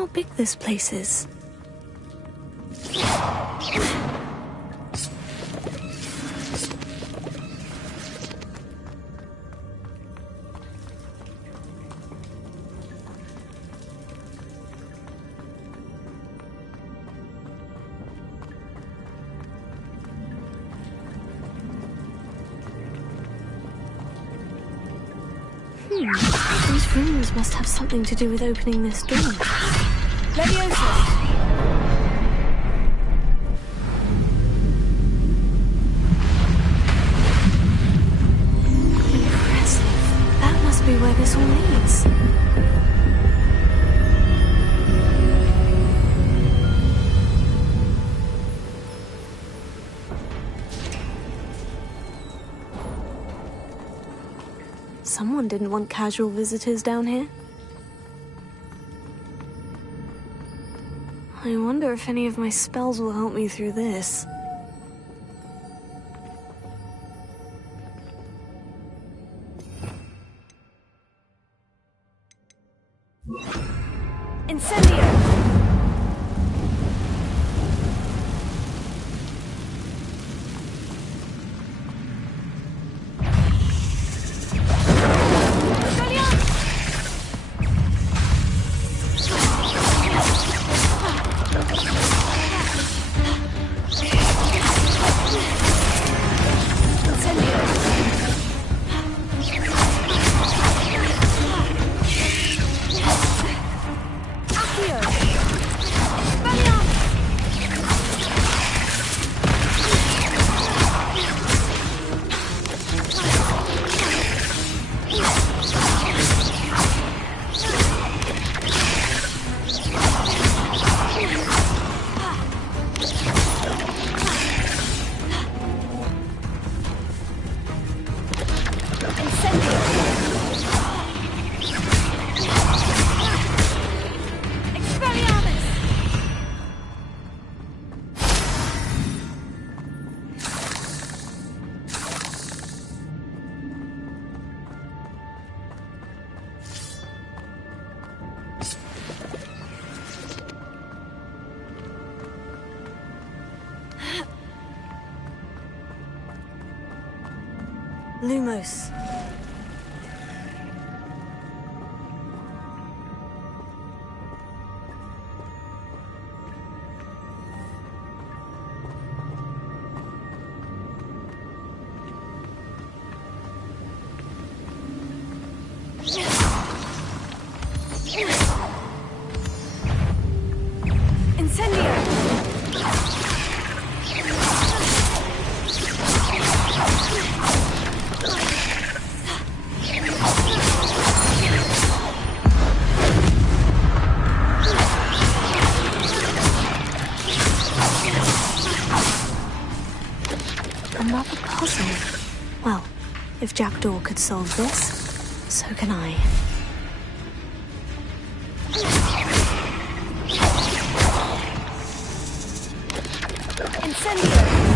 how big this place is. These rooms must have something to do with opening this door. Leviosa! Impressive. That must be where this all leads. Someone didn't want casual visitors down here. I wonder if any of my spells will help me through this. Incendio! Lumos. Another puzzle. Well, if Jackdaw could solve this, so can I. Incendio!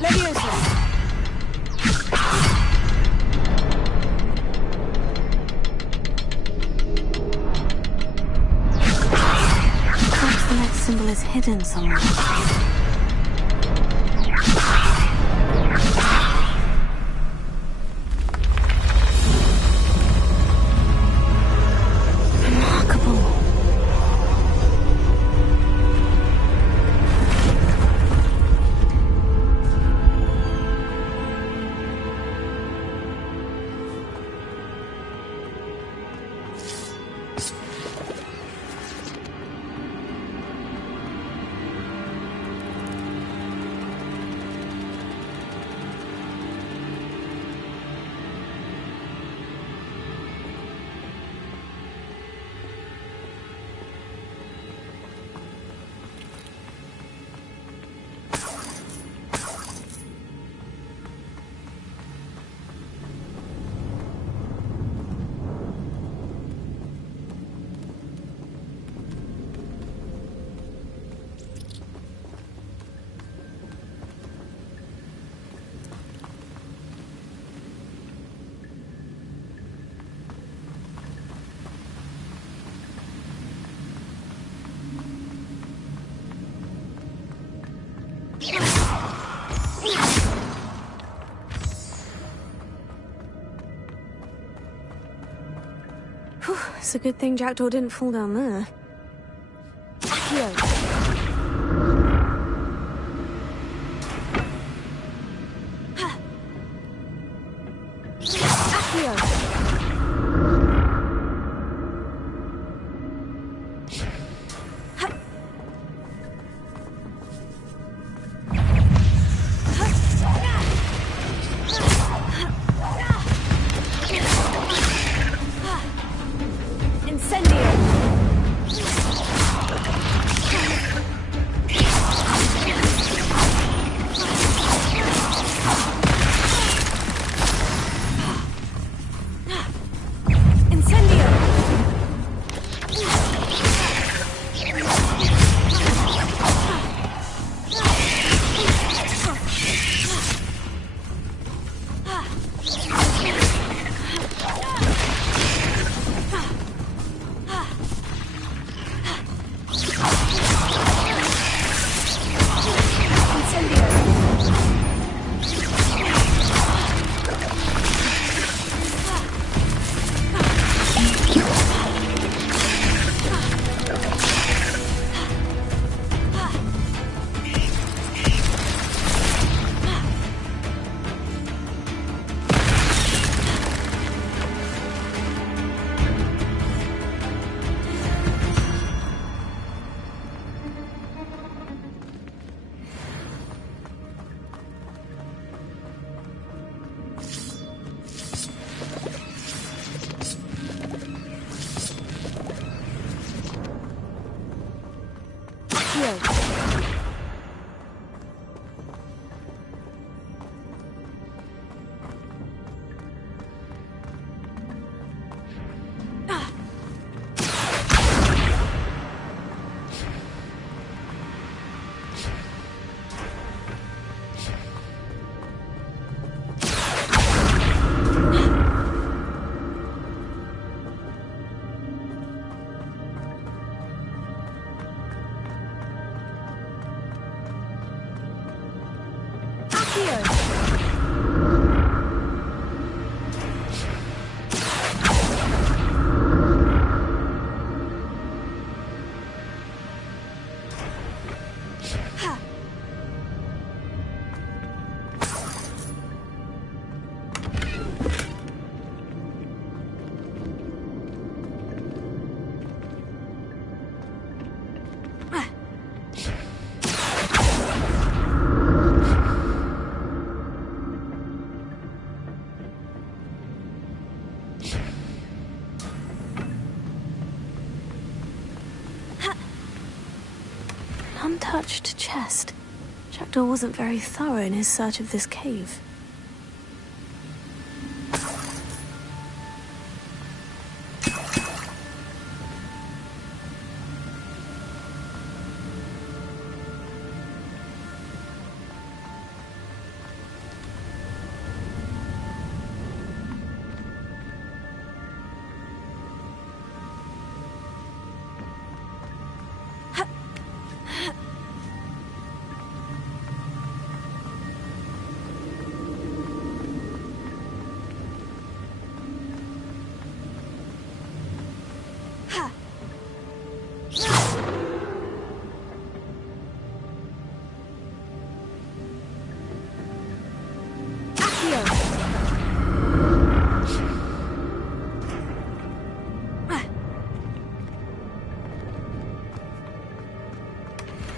Leviosa! Perhaps the next symbol is hidden somewhere. It's a good thing Jackdaw didn't fall down there. Accio. Untouched chest. Jackdaw wasn't very thorough in his search of this cave.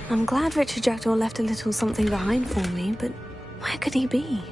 I'm glad Richard Jackdaw left a little something behind for me, but where could he be?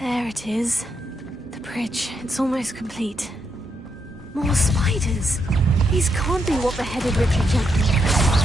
There it is. The bridge. It's almost complete. More spiders. These can't be what beheaded Richard Jackson.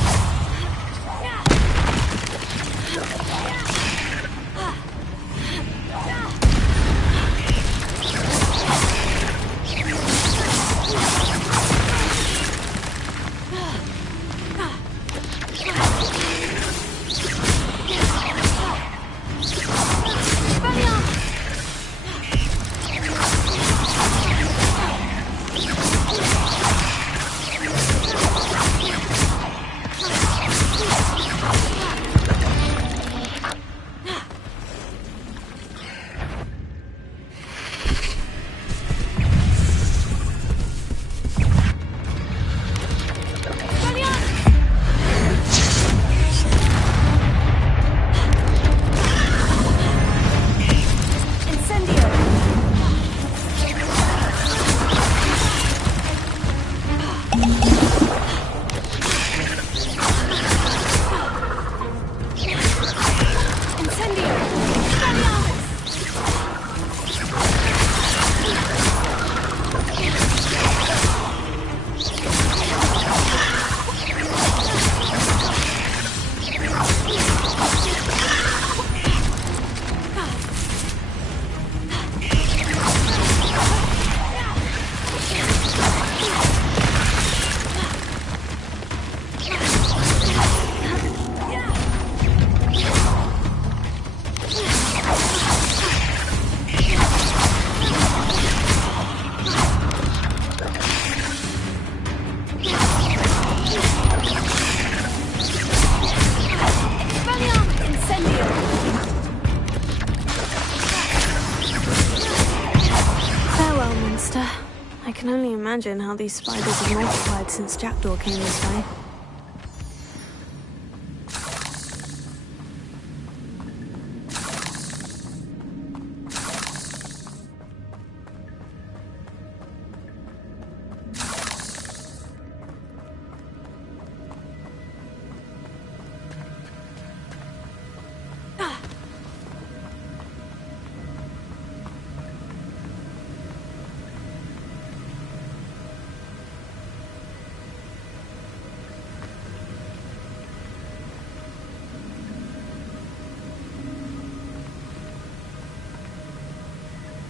I can only imagine how these spiders have multiplied since Jackdaw came this way.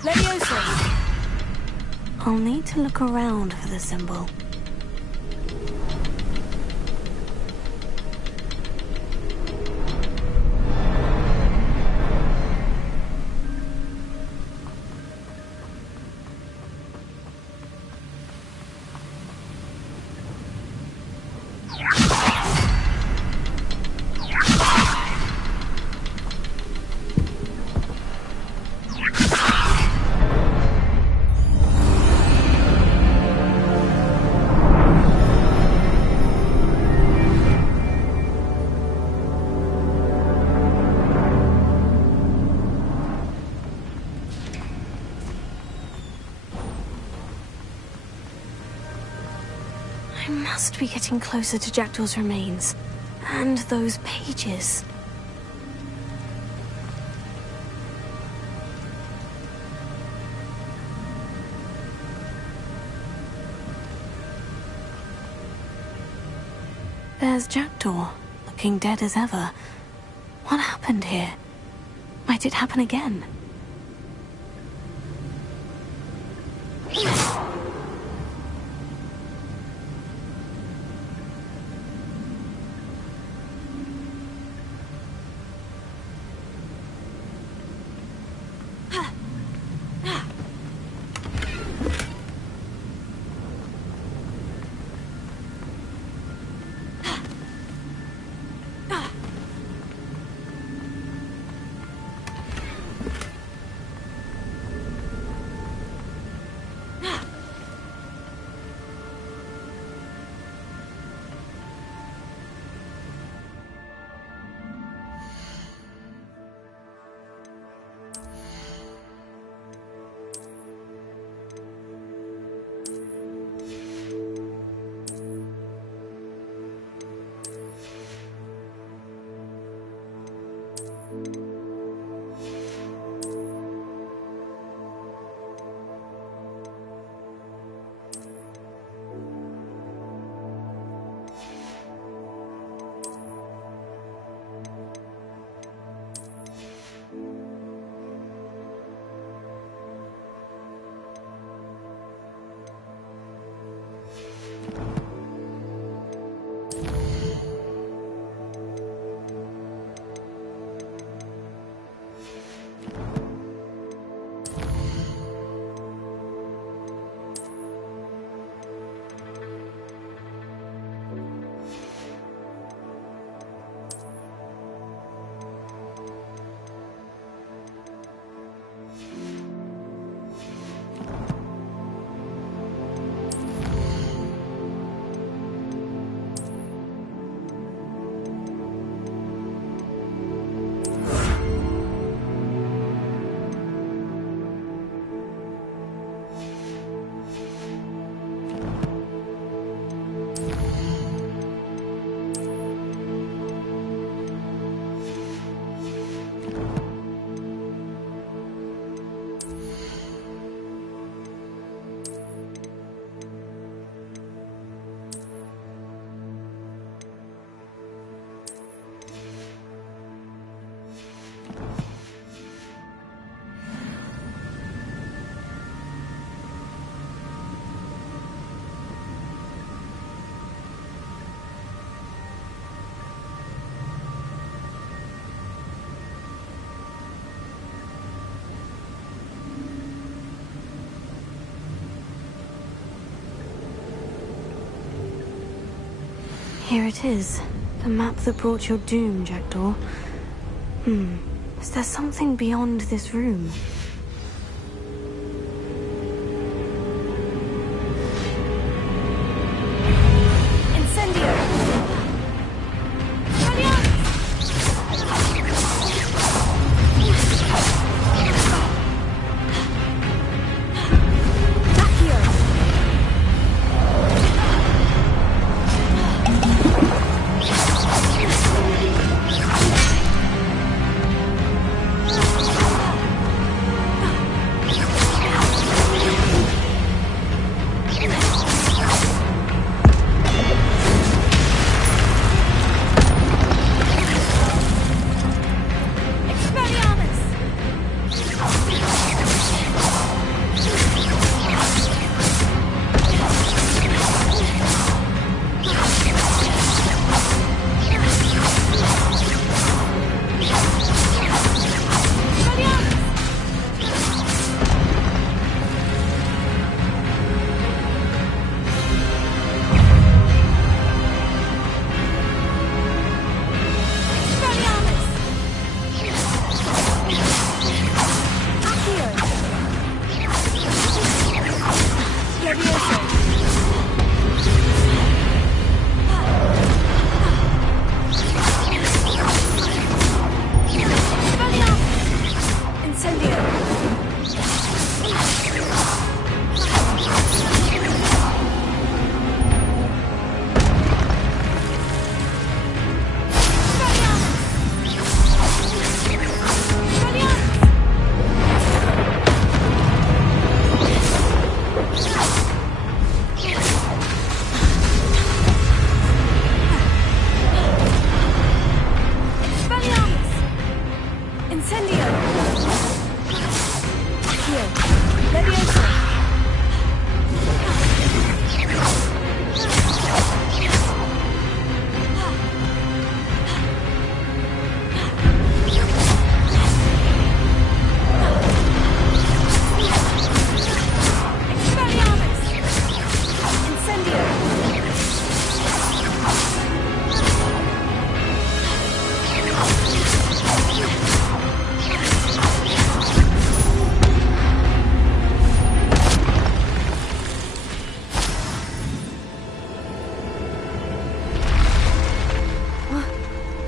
Leviosa! I'll need to look around for the symbol. I must be getting closer to Jackdaw's remains. And those pages. There's Jackdaw, looking dead as ever. What happened here? Might it happen again? Here it is. The map that brought your doom, Jackdaw. Is there something beyond this room?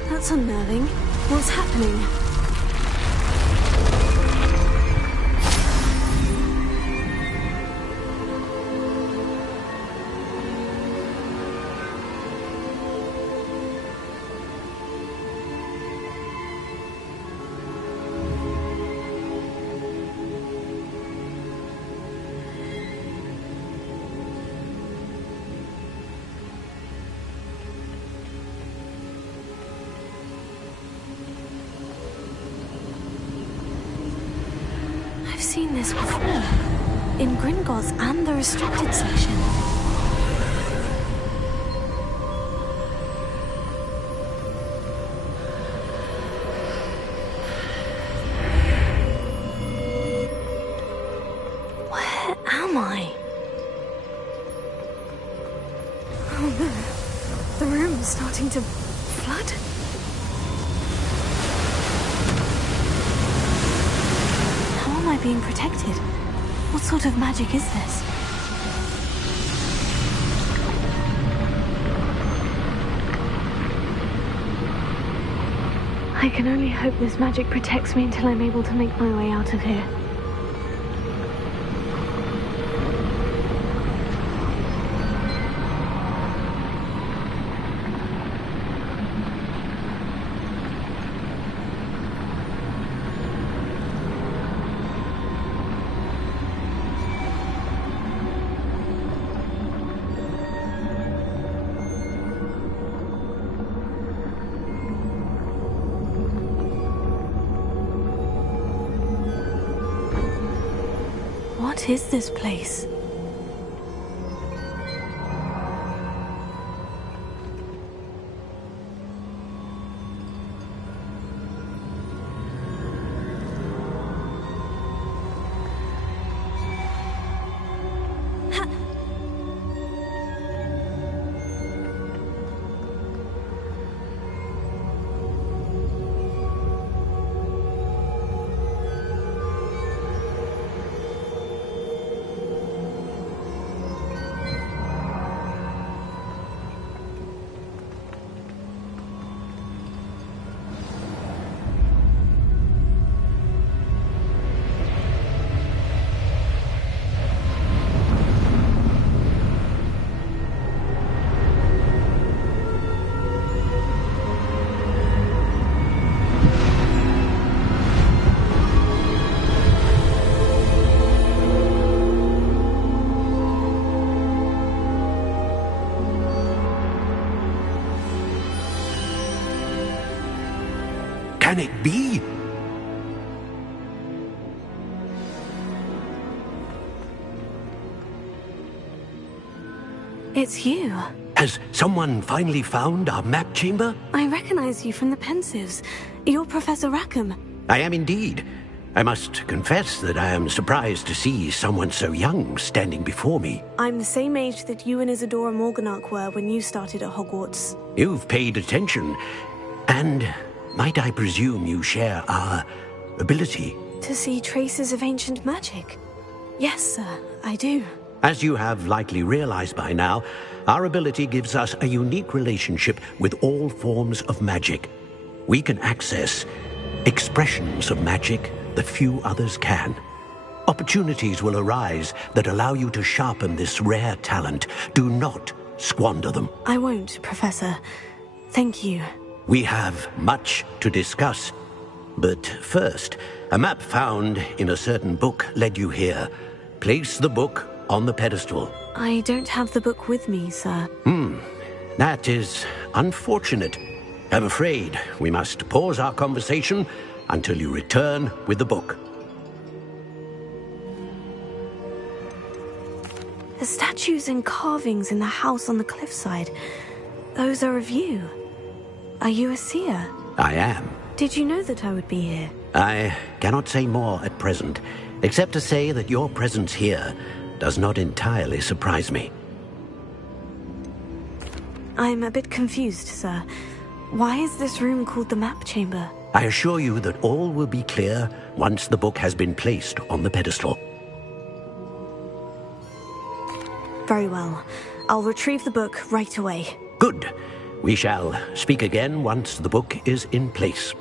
That's unnerving. What's happening? I've seen this before. In Gringotts and the restricted section. Where am I? Oh no. The room's starting to flood. Being protected? What sort of magic is this? I can only hope this magic protects me until I'm able to make my way out of here. What is this place? Can it be? It's you. Has someone finally found our map chamber? I recognize you from the Pensives. You're Professor Rackham. I am indeed. I must confess that I am surprised to see someone so young standing before me. I'm the same age that you and Isadora Morganach were when you started at Hogwarts. You've paid attention, and might I presume you share our ability? To see traces of ancient magic? Yes, sir, I do. As you have likely realized by now, our ability gives us a unique relationship with all forms of magic. We can access expressions of magic that few others can. Opportunities will arise that allow you to sharpen this rare talent. Do not squander them. I won't, Professor. Thank you. We have much to discuss. But first, a map found in a certain book led you here. Place the book on the pedestal. I don't have the book with me, sir. That is unfortunate. I'm afraid we must pause our conversation until you return with the book. The statues and carvings in the house on the cliffside, those are of you. Are you a seer? I am. Did you know that I would be here? I cannot say more at present, except to say that your presence here does not entirely surprise me. I'm a bit confused, sir. Why is this room called the map chamber? I assure you that all will be clear once the book has been placed on the pedestal. Very well. I'll retrieve the book right away. Good. We shall speak again once the book is in place.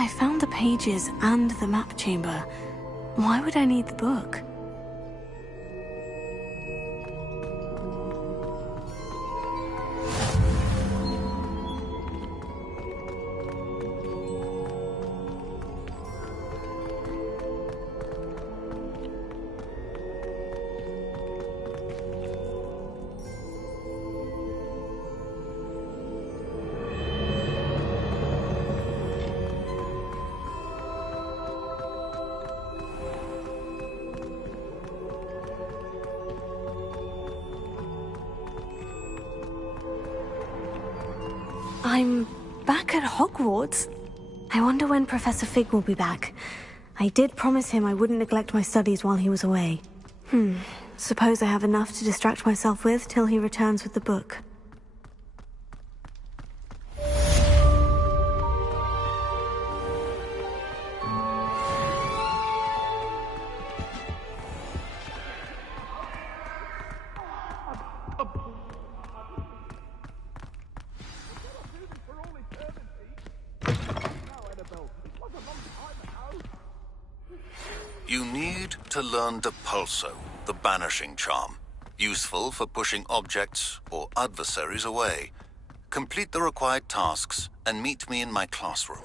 I found the pages and the map chamber. Why would I need the book? I'm back at Hogwarts. I wonder when Professor Fig will be back. I did promise him I wouldn't neglect my studies while he was away. Suppose I have enough to distract myself with till he returns with the book. You need to learn Depulso, the banishing charm. Useful for pushing objects or adversaries away. Complete the required tasks and meet me in my classroom.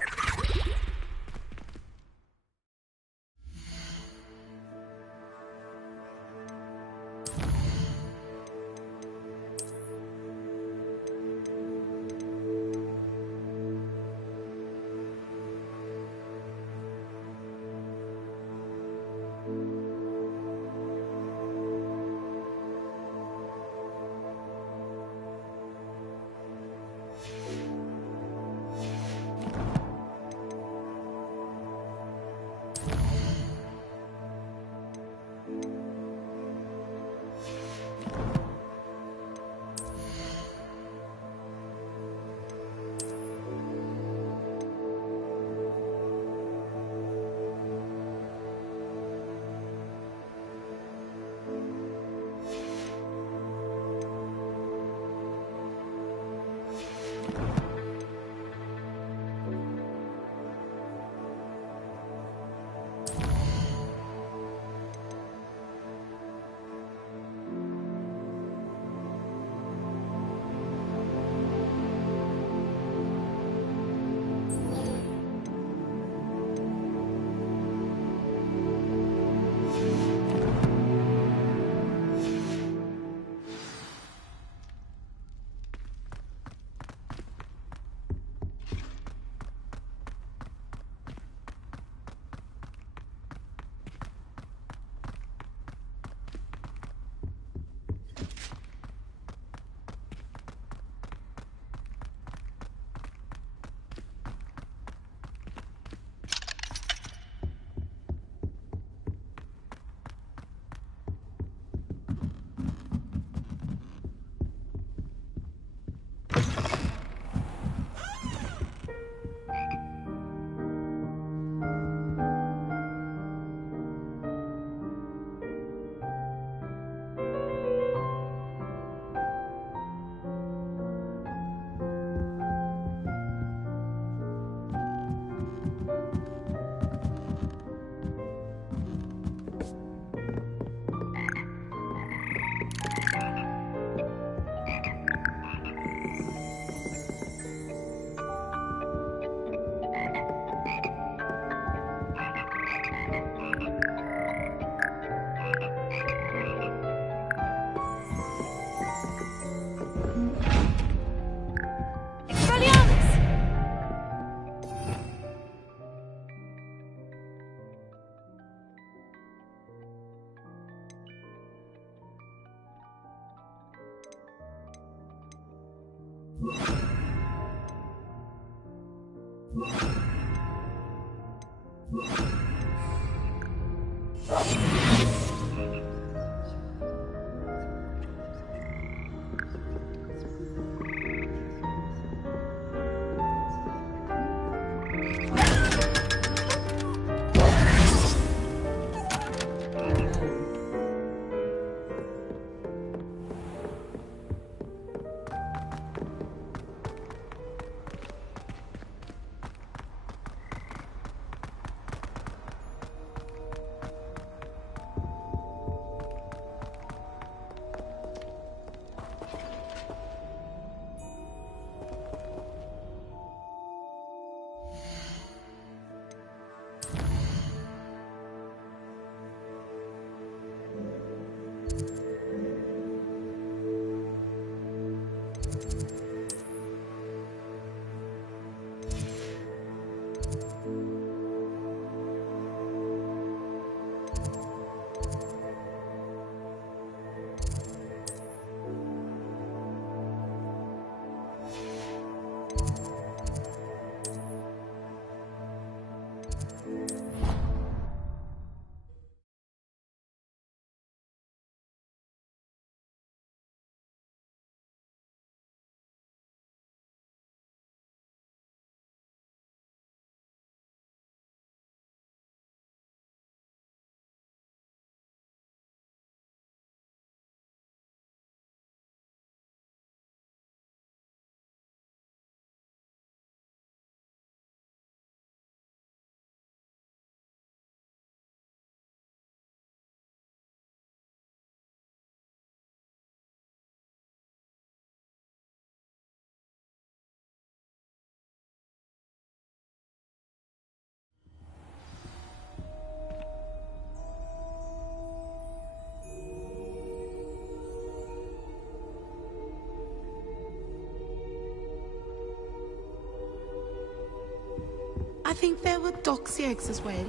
I think there were doxy eggs as well.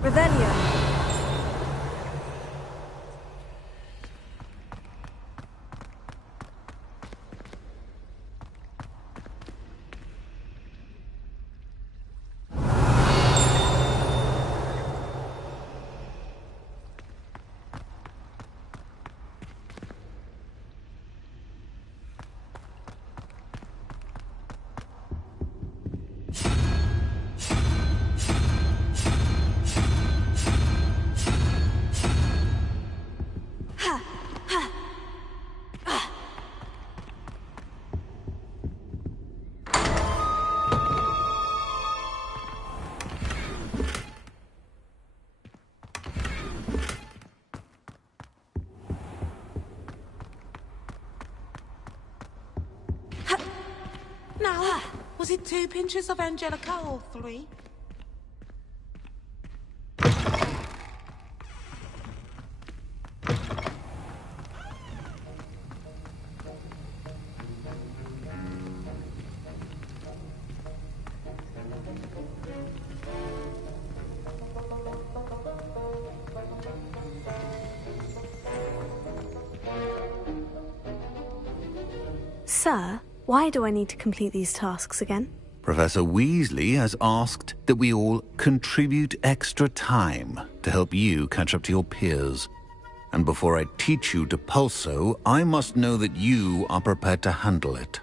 Revelio. Now, was it 2 pinches of Angelica or 3? Sir, why do I need to complete these tasks again? Professor Weasley has asked that we all contribute extra time to help you catch up to your peers. And before I teach you Depulso, I must know that you are prepared to handle it.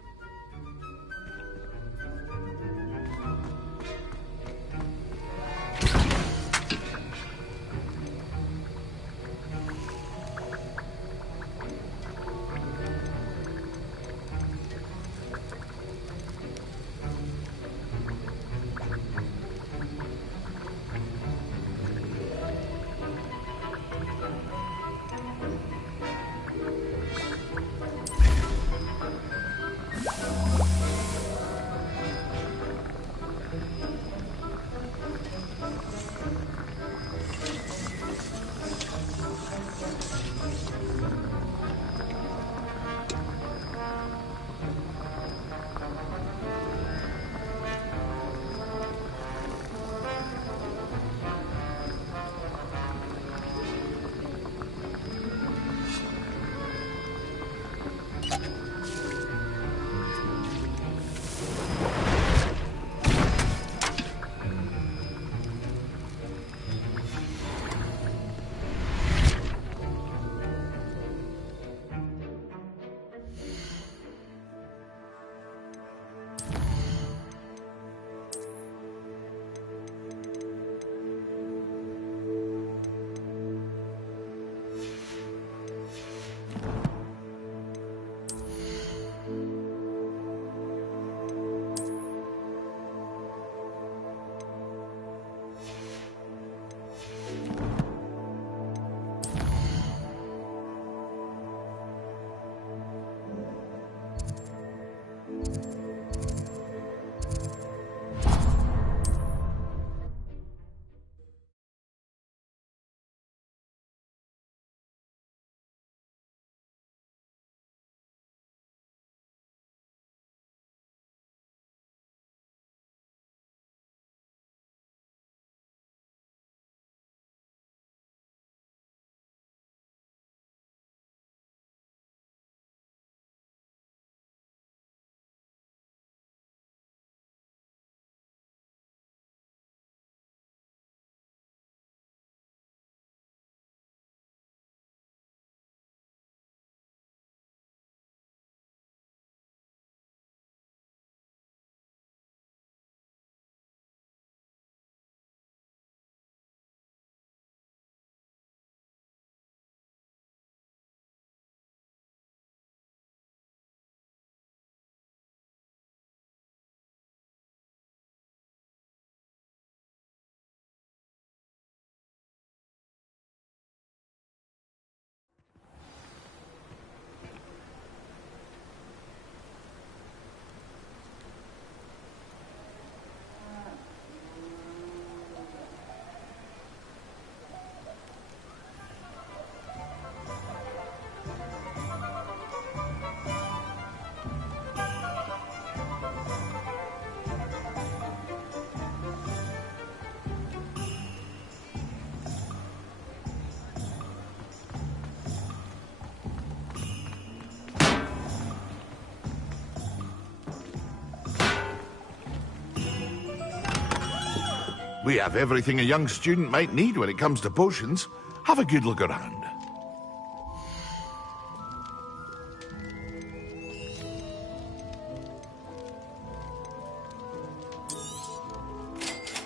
We have everything a young student might need when it comes to potions. Have a good look around.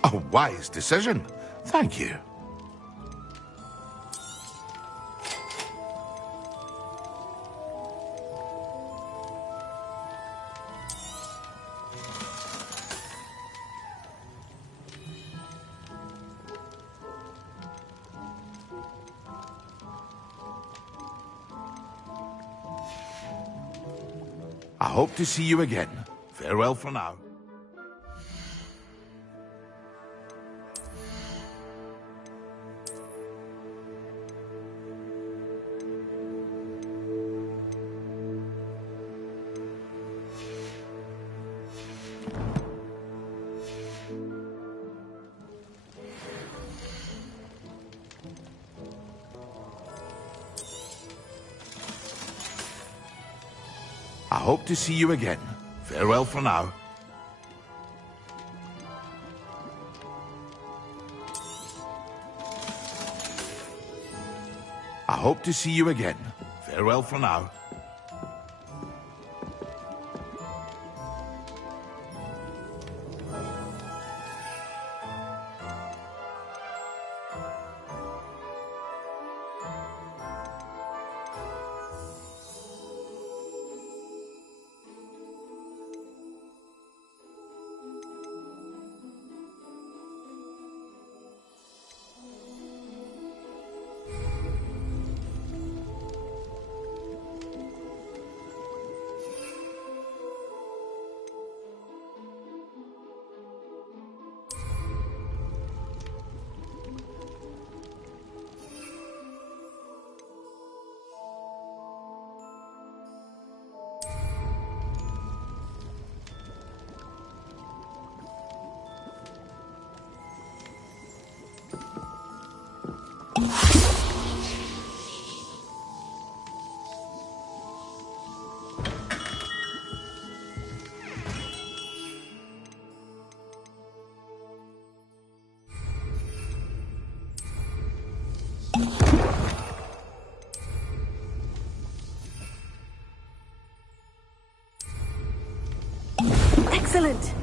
A wise decision. Thank you. I hope to see you again. Farewell for now. I hope to see you again. Farewell for now. I hope to see you again. Farewell for now. Excellent!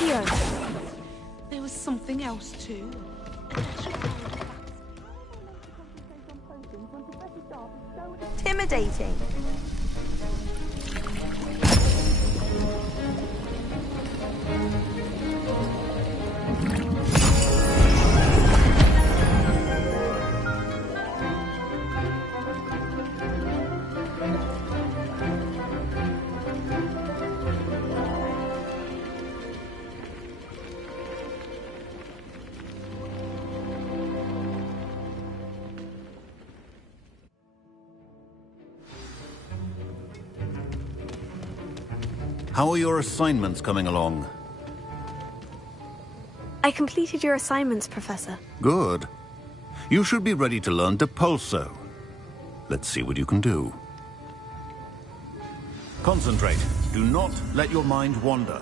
Here. There was something else too. Intimidating. How are your assignments coming along? I completed your assignments, Professor. Good. You should be ready to learn Depulso. Let's see what you can do. Concentrate. Do not let your mind wander.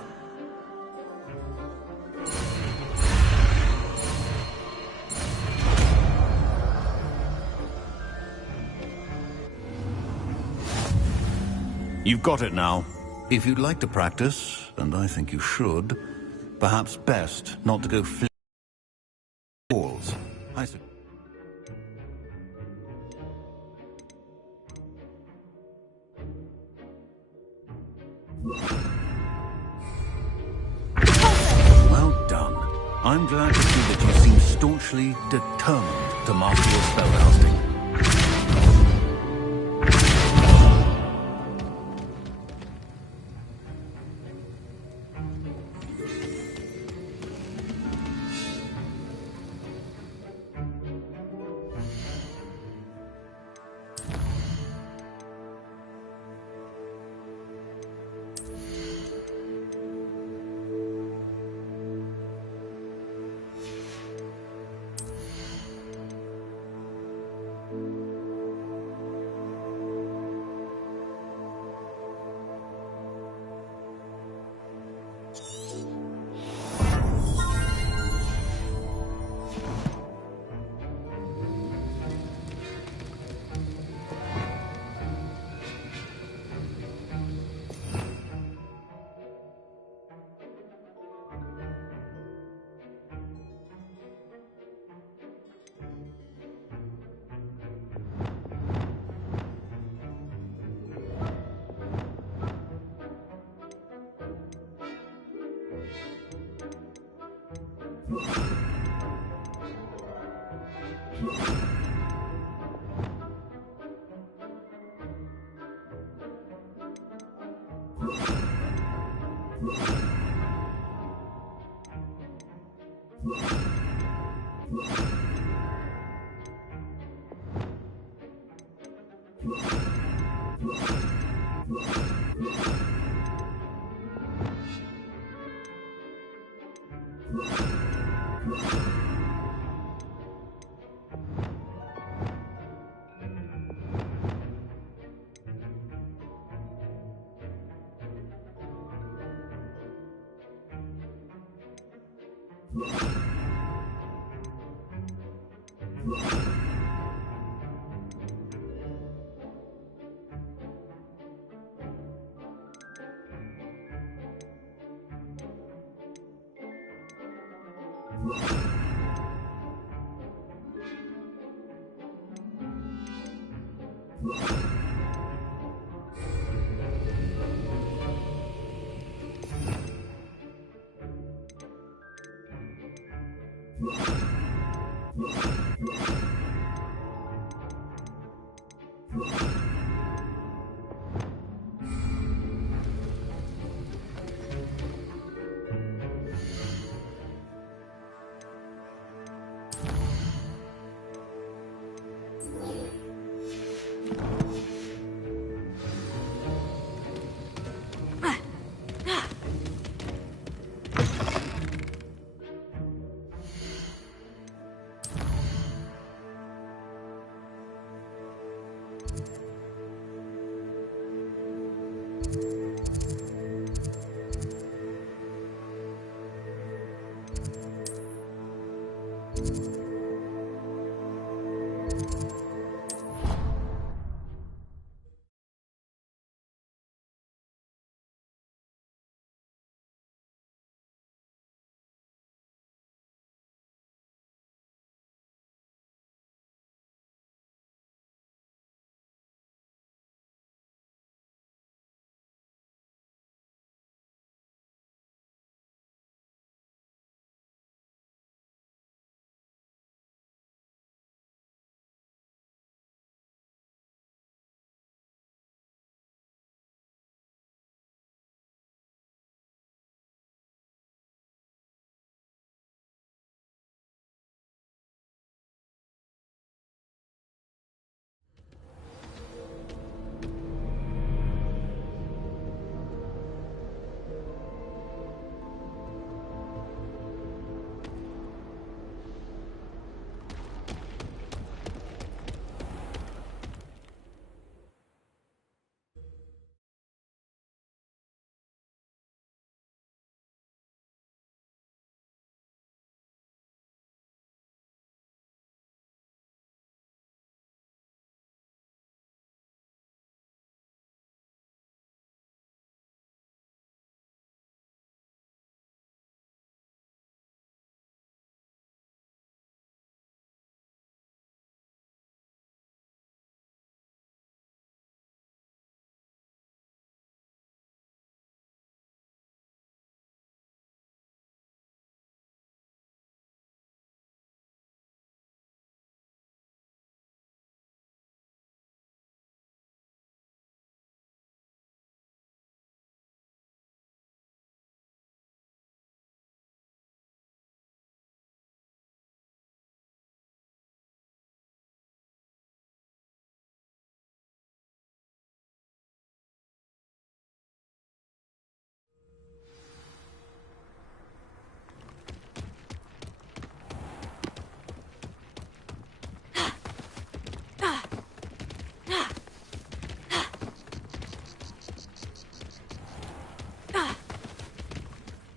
You've got it now. If you'd like to practice, and I think you should, perhaps best not to go walls. I see. Well done. I'm glad to see that you seem staunchly determined to master your spellcasting.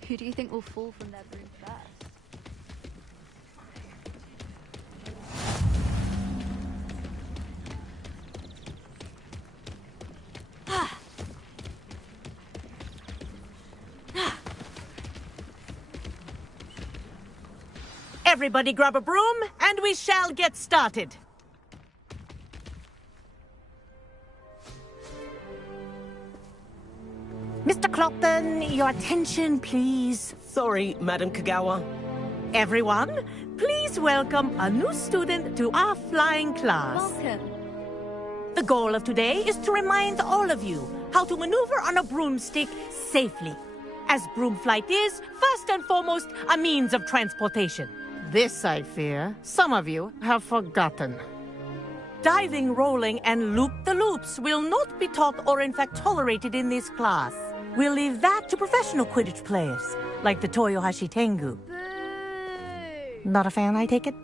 Who do you think will fall from their broom first? Everybody grab a broom, and we shall get started. Mr. Clopton, your attention, please. Sorry, Madam Kagawa. Everyone, please welcome a new student to our flying class. Welcome. The goal of today is to remind all of you how to maneuver on a broomstick safely, as broom flight is, first and foremost, a means of transportation. This, I fear, some of you have forgotten. Diving, rolling, and loop-the-loops will not be taught or in fact tolerated in this class. We'll leave that to professional Quidditch players, like the Toyohashi Tengu. Boo! Not a fan, I take it?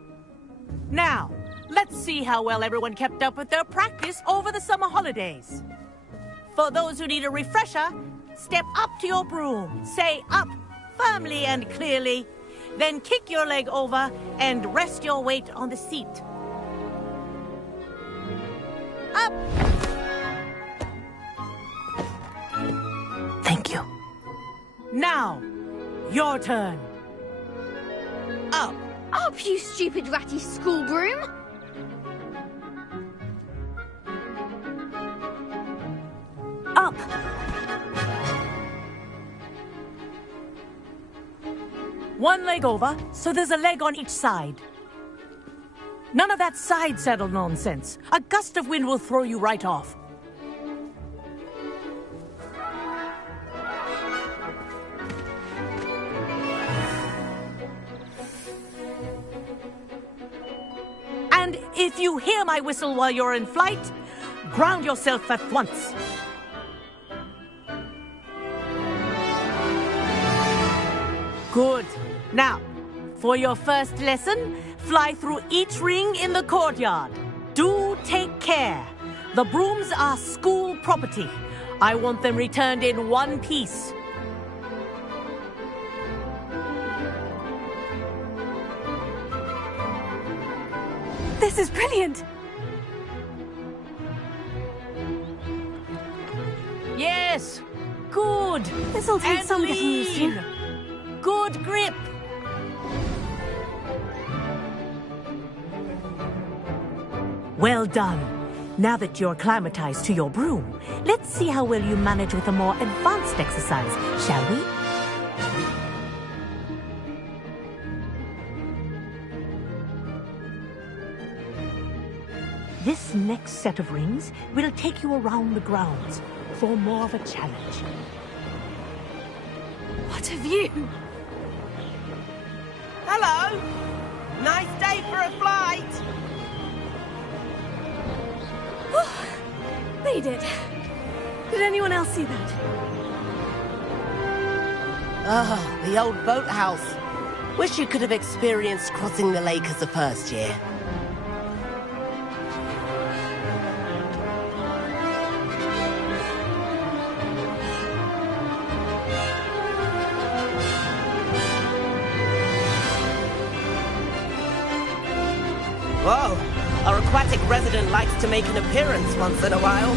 Now, let's see how well everyone kept up with their practice over the summer holidays. For those who need a refresher, step up to your broom, say up firmly and clearly, then kick your leg over and rest your weight on the seat. Up! Thank you. Now, your turn. Up. Up, you stupid ratty school broom! Up! One leg over, so there's a leg on each side. None of that side saddle nonsense. A gust of wind will throw you right off. And if you hear my whistle while you're in flight, ground yourself at once. Good. Now, for your first lesson, fly through each ring in the courtyard. Do take care. The brooms are school property. I want them returned in one piece. This is brilliant! Yes. Good. This'll take And some getting used to. lean. Good grip. Well done. Now that you're acclimatized to your broom, let's see how well you manage with a more advanced exercise, shall we? This next set of rings will take you around the grounds for more of a challenge. What a view! Hello! Nice day for a flight! They did. Did anyone else see that? Ah, the old boathouse. Wish you could have experienced crossing the lake as a first year. Whoa, our aquatic resident likes to make an appearance once in a while.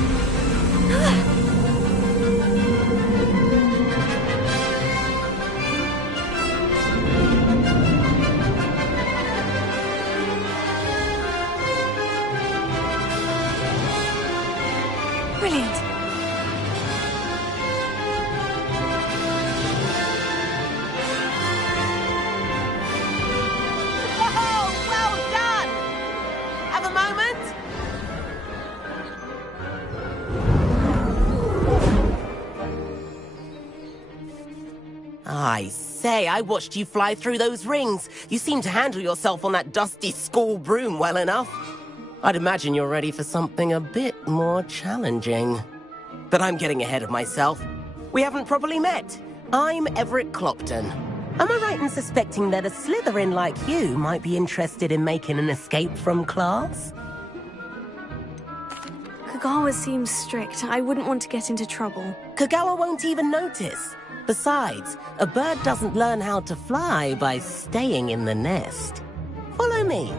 Brilliant. Whoa, well done! Have a moment? I say, I watched you fly through those rings. You seem to handle yourself on that dusty school broom well enough. I'd imagine you're ready for something a bit more challenging. But I'm getting ahead of myself. We haven't properly met. I'm Everett Clopton. Am I right in suspecting that a Slytherin like you might be interested in making an escape from class? Kagawa seems strict. I wouldn't want to get into trouble. Kagawa won't even notice. Besides, a bird doesn't learn how to fly by staying in the nest. Follow me.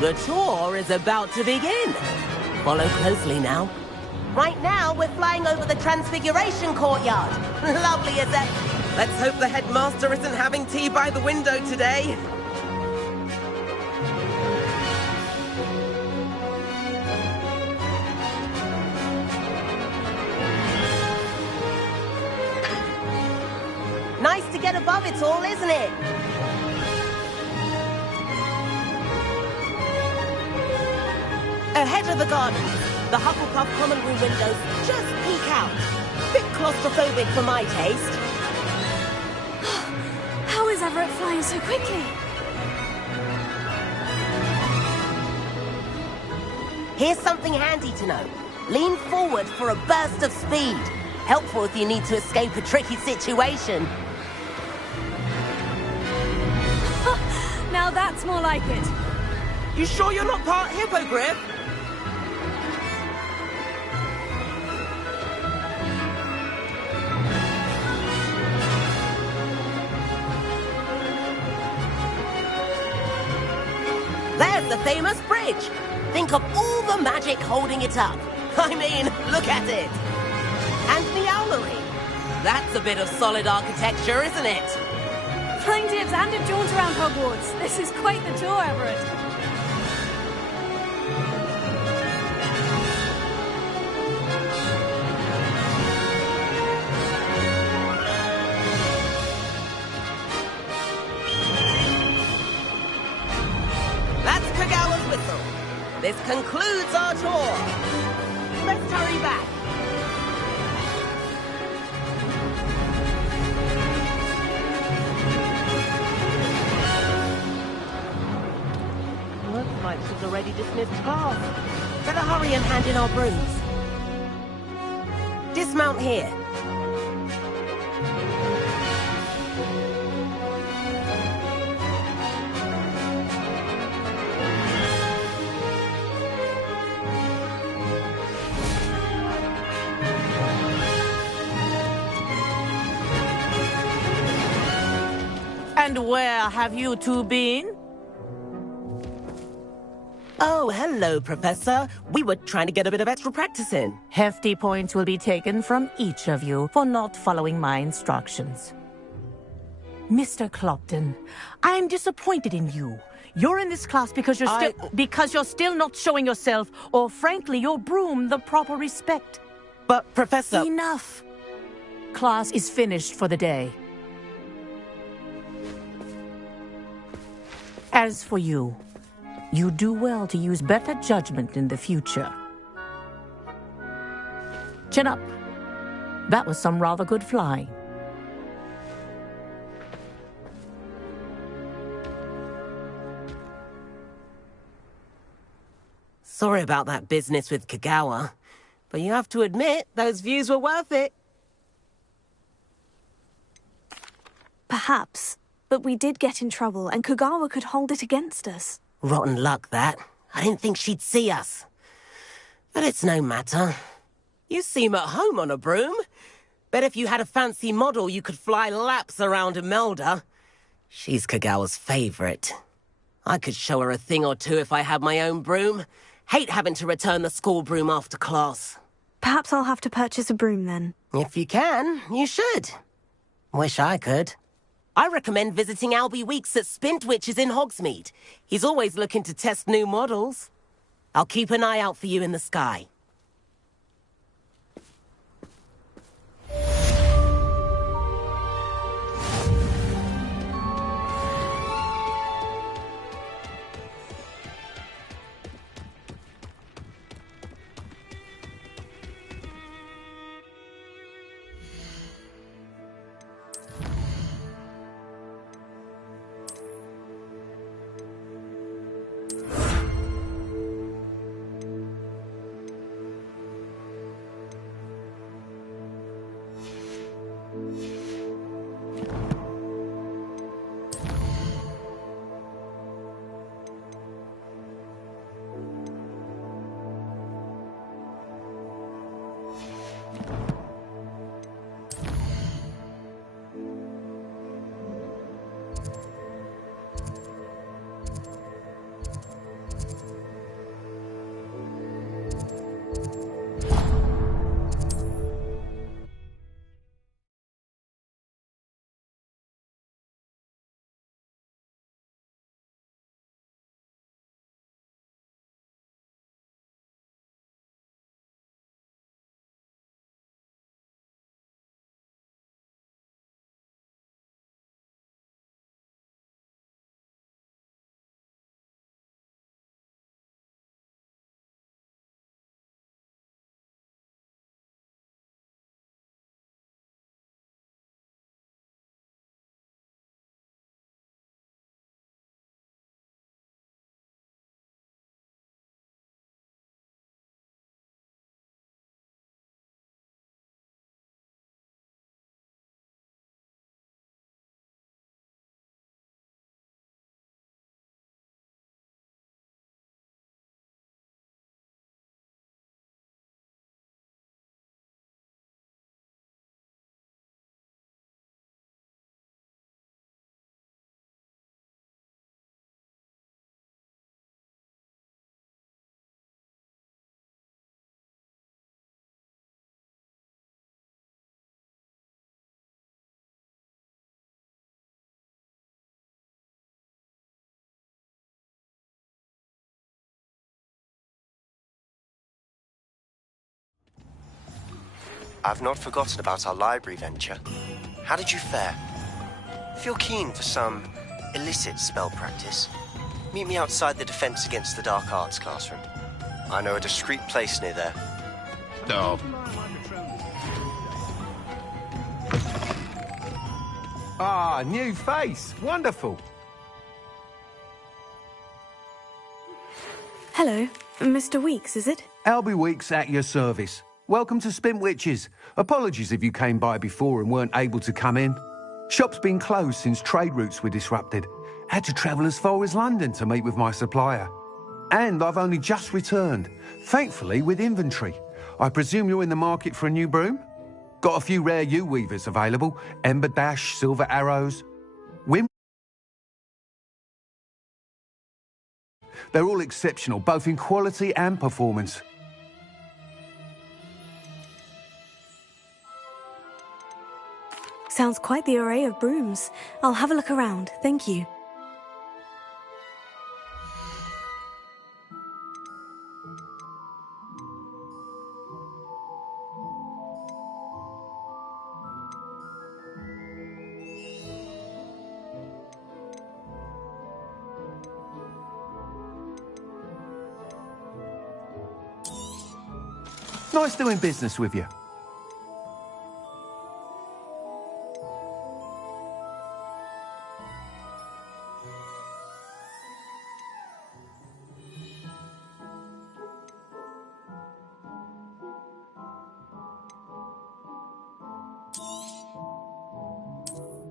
The tour is about to begin. Follow closely now. Right now, we're flying over the Transfiguration Courtyard. Lovely, is it? Let's hope the headmaster isn't having tea by the window today. Nice to get above it all, isn't it? Ahead of the garden, the Hufflepuff common room windows just peek out. Bit claustrophobic for my taste. How is Everett flying so quickly? Here's something handy to know. Lean forward for a burst of speed. Helpful if you need to escape a tricky situation. Now that's more like it. You sure you're not part hippogriff? There's the famous bridge. Think of all the magic holding it up. I mean, look at it. And the owlery. That's a bit of solid architecture, isn't it? Flying tips and a jaunt around Hogwarts. This is quite the tour, Everett. That's Kagawa's whistle. This concludes our tour. Let's hurry back. Looks like she's already dismissed class. Better hurry and hand in our brooms. Dismount here. And where have you two been? Oh, hello, Professor. We were trying to get a bit of extra practice in. Hefty points will be taken from each of you for not following my instructions. Mr. Clopton, I'm disappointed in you. You're in this class because you're still not showing yourself, or frankly, your broom the proper respect. But, Professor... Enough. Class is finished for the day. As for you, you do well to use better judgment in the future. Chin up. That was some rather good flying. Sorry about that business with Kagawa, but you have to admit, those views were worth it. Perhaps, but we did get in trouble, and Kagawa could hold it against us. Rotten luck, that. I didn't think she'd see us. But it's no matter. You seem at home on a broom. Bet if you had a fancy model, you could fly laps around Imelda. She's Kagawa's favorite. I could show her a thing or two if I had my own broom. Hate having to return the school broom after class. Perhaps I'll have to purchase a broom then. If you can, you should. Wish I could. I recommend visiting Albie Weeks at Spintwitches in Hogsmeade. He's always looking to test new models. I'll keep an eye out for you in the sky. I've not forgotten about our library venture. How did you fare? If you're keen for some illicit spell practice, meet me outside the Defense Against the Dark Arts classroom. I know a discreet place near there. Oh. Ah, new face. Wonderful. Hello. Mr. Weeks, is it? Albie Weeks at your service. Welcome to Spintwitches. Apologies if you came by before and weren't able to come in. Shop's been closed since trade routes were disrupted. Had to travel as far as London to meet with my supplier. And I've only just returned, thankfully with inventory. I presume you're in the market for a new broom? Got a few rare U-weavers available. Ember Dash, Silver Arrows. They're all exceptional, both in quality and performance. Sounds quite the array of brooms. I'll have a look around, thank you. Nice doing business with you.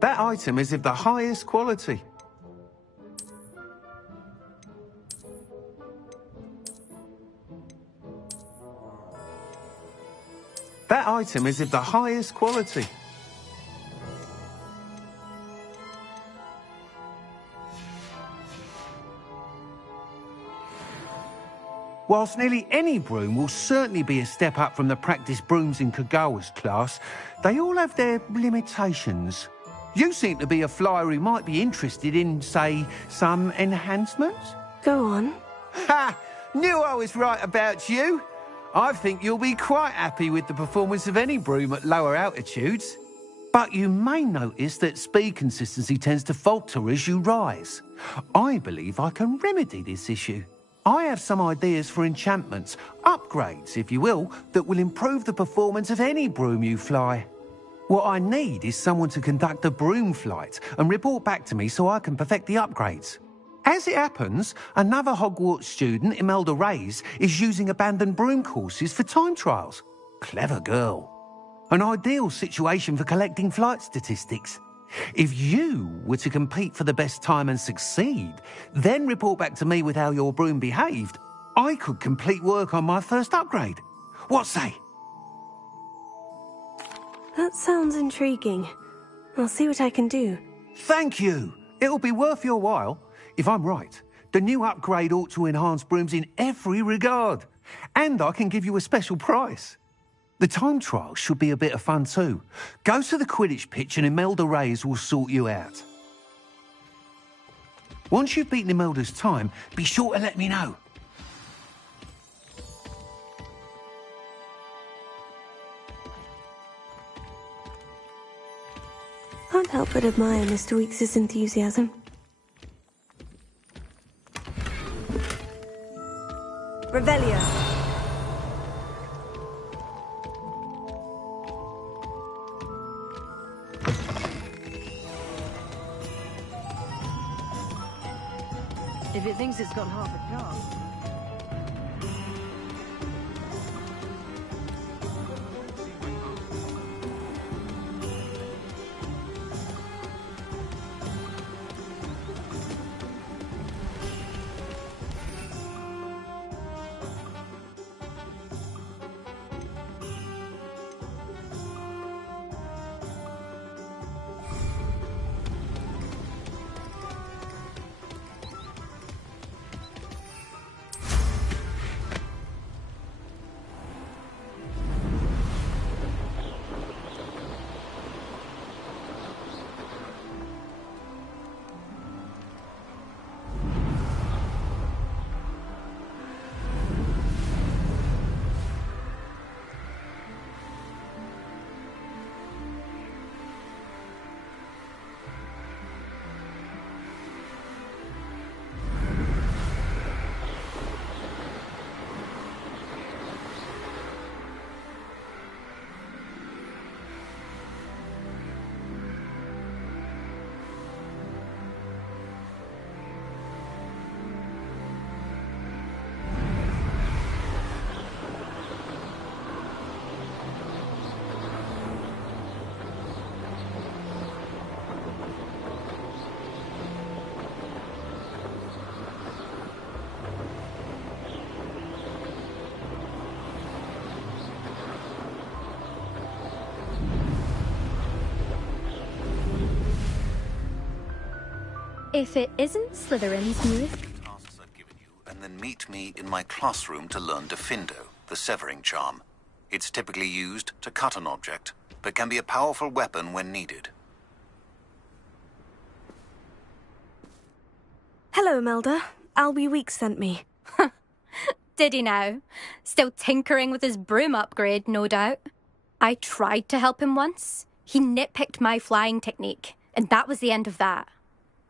That item is of the highest quality. That item is of the highest quality. Whilst nearly any broom will certainly be a step up from the practice brooms in Kagawa's class, they all have their limitations. You seem to be a flyer who might be interested in, say, some enhancements? Go on. Ha! Knew I was right about you. I think you'll be quite happy with the performance of any broom at lower altitudes. But you may notice that speed consistency tends to falter as you rise. I believe I can remedy this issue. I have some ideas for enchantments, upgrades, if you will, that will improve the performance of any broom you fly. What I need is someone to conduct a broom flight and report back to me so I can perfect the upgrades. As it happens, another Hogwart student, Imelda Reyes, is using abandoned broom courses for time trials. Clever girl. An ideal situation for collecting flight statistics. If you were to compete for the best time and succeed, then report back to me with how your broom behaved, I could complete work on my first upgrade. What say? That sounds intriguing. I'll see what I can do. Thank you. It'll be worth your while. If I'm right, the new upgrade ought to enhance brooms in every regard. And I can give you a special price. The time trial should be a bit of fun too. Go to the Quidditch pitch and Imelda Reyes will sort you out. Once you've beaten Imelda's time, be sure to let me know. Can't help but admire Mr. Weekes' enthusiasm. Revelio. If it thinks it's got half a chance. If it isn't Slytherin's newest... Tasks I've given you, and then meet me in my classroom to learn Diffindo, the severing charm. It's typically used to cut an object, but can be a powerful weapon when needed. Hello, Imelda. Albie Weeks sent me. Did he now? Still tinkering with his broom upgrade, no doubt. I tried to help him once. He nitpicked my flying technique, and that was the end of that.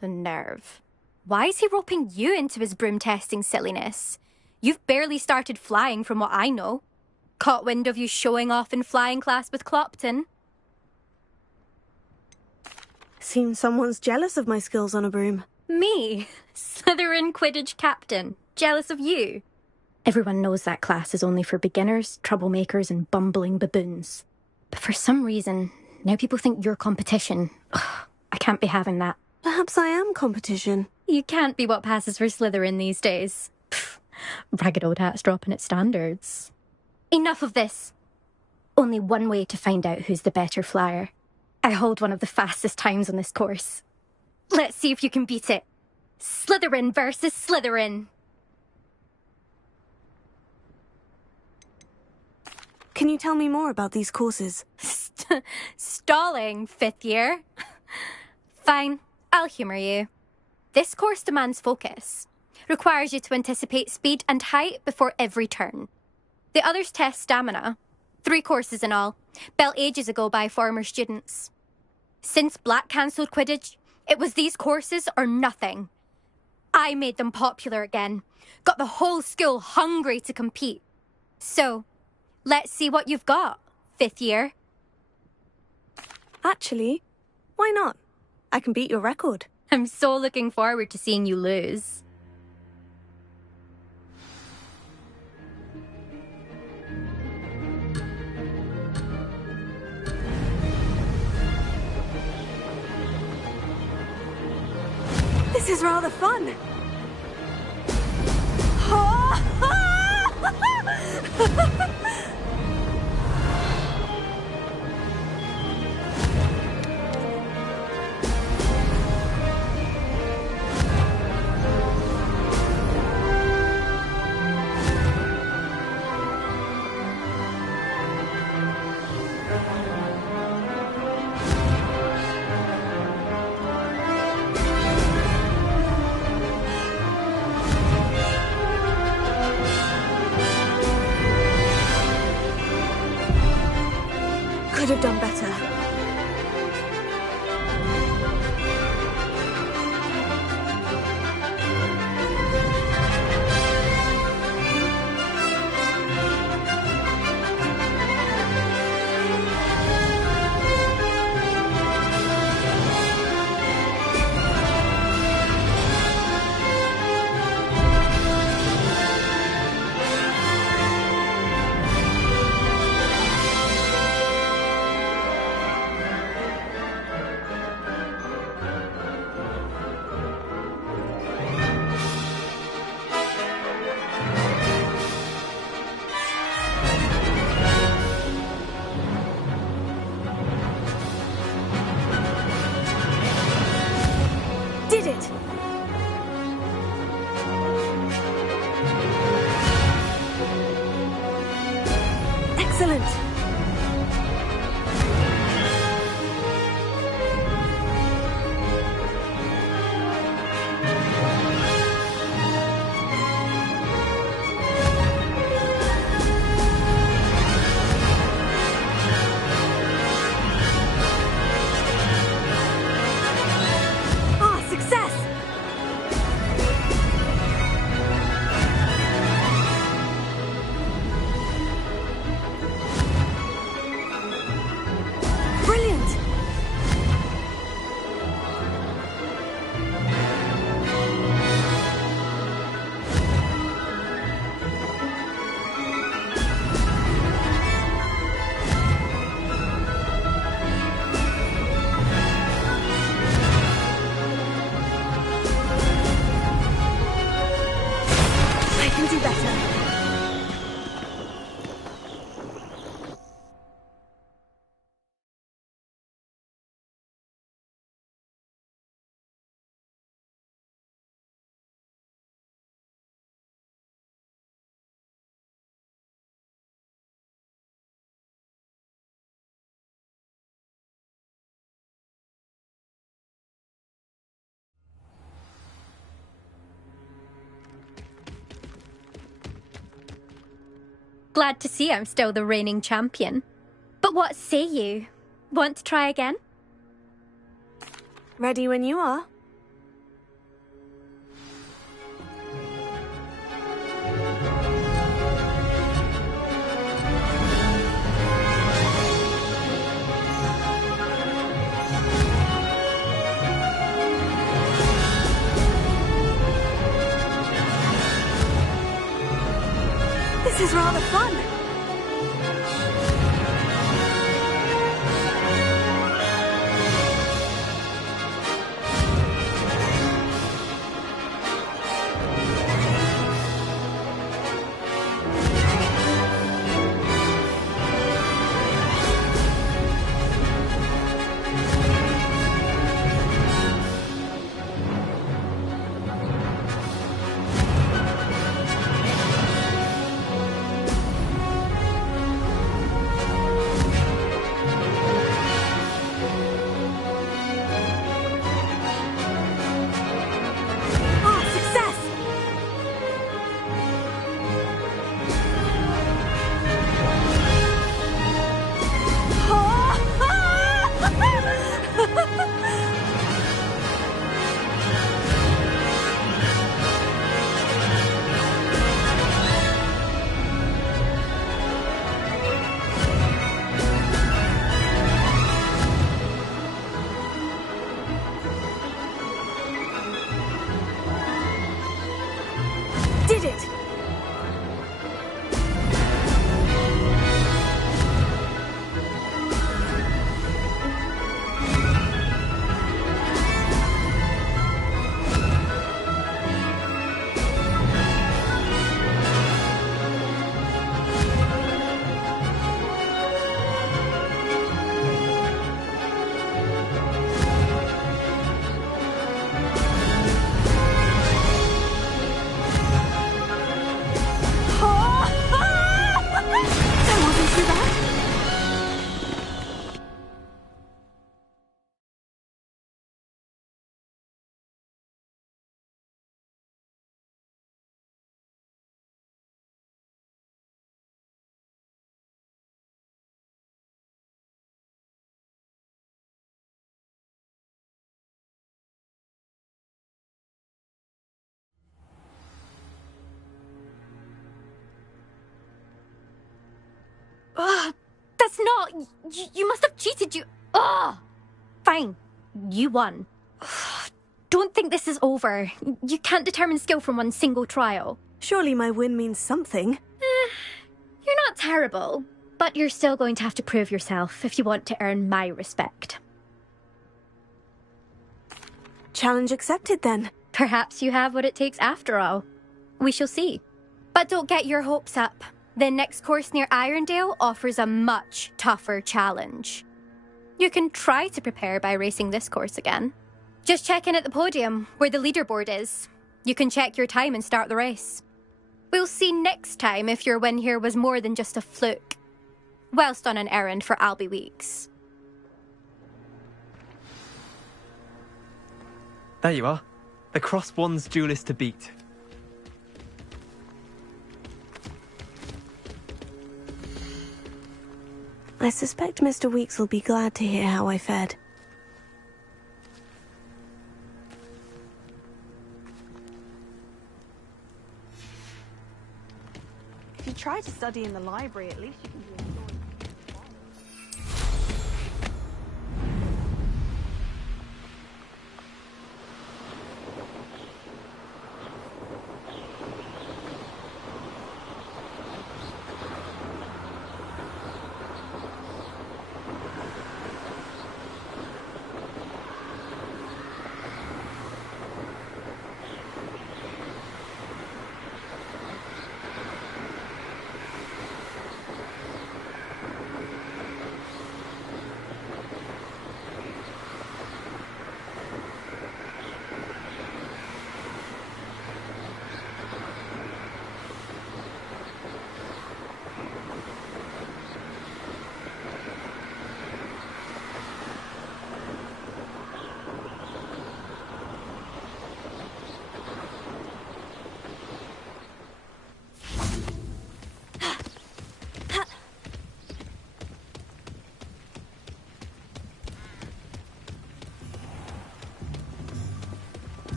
The nerve. Why is he roping you into his broom testing silliness? You've barely started flying from what I know. Caught wind of you showing off in flying class with Clopton. Seems someone's jealous of my skills on a broom. Me? Slytherin Quidditch captain. Jealous of you? Everyone knows that class is only for beginners, troublemakers and bumbling baboons. But for some reason, now people think you're competition. Ugh, I can't be having that. Perhaps I am competition. You can't be what passes for Slytherin these days. Pfft, ragged old hat's dropping its standards. Enough of this. Only one way to find out who's the better flyer. I hold one of the fastest times on this course. Let's see if you can beat it. Slytherin versus Slytherin. Can you tell me more about these courses? Stalling, 5th year. Fine, I'll humour you. This course demands focus. Requires you to anticipate speed and height before every turn. The others test stamina. 3 courses in all, built ages ago by former students. Since Black cancelled Quidditch, it was these courses or nothing. I made them popular again. Got the whole school hungry to compete. So, let's see what you've got, 5th year. Actually, why not? I can beat your record. I'm so looking forward to seeing you lose. This is rather fun. Could have done better. Did it! Excellent! Ah, success! Brilliant! I can do better. Glad to see I'm still the reigning champion. But what say you? Want to try again? Ready when you are. This is rather fun. Ah, success! Did it! Ugh, that's not... You must have cheated, you... Ugh! Fine. You won. Ugh, don't think this is over. You can't determine skill from one single trial. Surely my win means something. You're not terrible, but you're still going to have to prove yourself if you want to earn my respect. Challenge accepted, then. Perhaps you have what it takes after all. We shall see. But don't get your hopes up. The next course near Irondale offers a much tougher challenge. You can try to prepare by racing this course again. Just check in at the podium, where the leaderboard is. You can check your time and start the race. We'll see next time if your win here was more than just a fluke, whilst on an errand for Albie Weeks. There you are. The Cross Wands duelist to beat. I suspect Mr. Weeks will be glad to hear how I fared. If you try to study in the library, at least you can do it.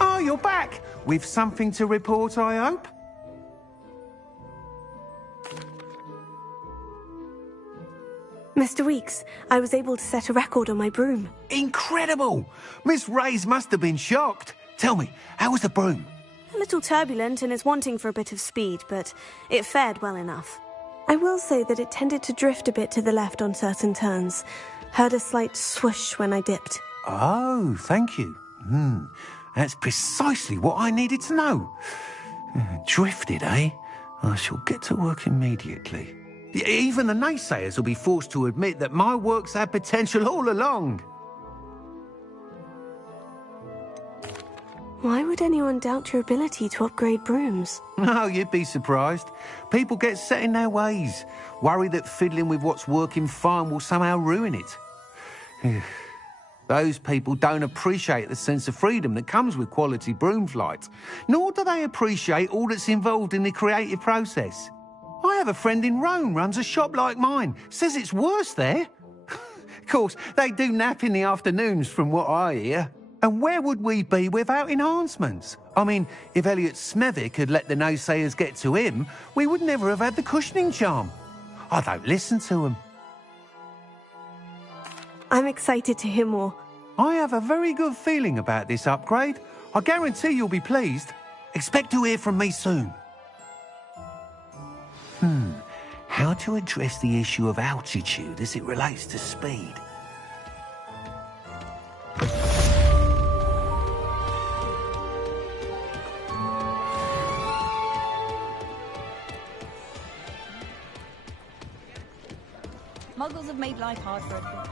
Oh, you're back! With something to report, I hope? Mr. Weeks, I was able to set a record on my broom. Incredible! Miss Reyes must have been shocked. Tell me, how was the broom? A little turbulent and is wanting for a bit of speed, but it fared well enough. I will say that it tended to drift a bit to the left on certain turns. Heard a slight swoosh when I dipped. Oh, thank you. That's precisely what I needed to know. Drifted, eh? I shall get to work immediately. Even the naysayers will be forced to admit that my work's had potential all along. Why would anyone doubt your ability to upgrade brooms? Oh, you'd be surprised. People get set in their ways, worry that fiddling with what's working fine will somehow ruin it. Those people don't appreciate the sense of freedom that comes with quality broom flight, nor do they appreciate all that's involved in the creative process. I have a friend in Rome runs a shop like mine, says it's worse there. Of course, they do nap in the afternoons from what I hear. And where would we be without enhancements? I mean, if Elliot Smethwick had let the naysayers get to him, we would never have had the cushioning charm. I don't listen to them. I'm excited to hear more. I have a very good feeling about this upgrade. I guarantee you'll be pleased. Expect to hear from me soon. How to address the issue of altitude as it relates to speed? Muggles have made life hard for us.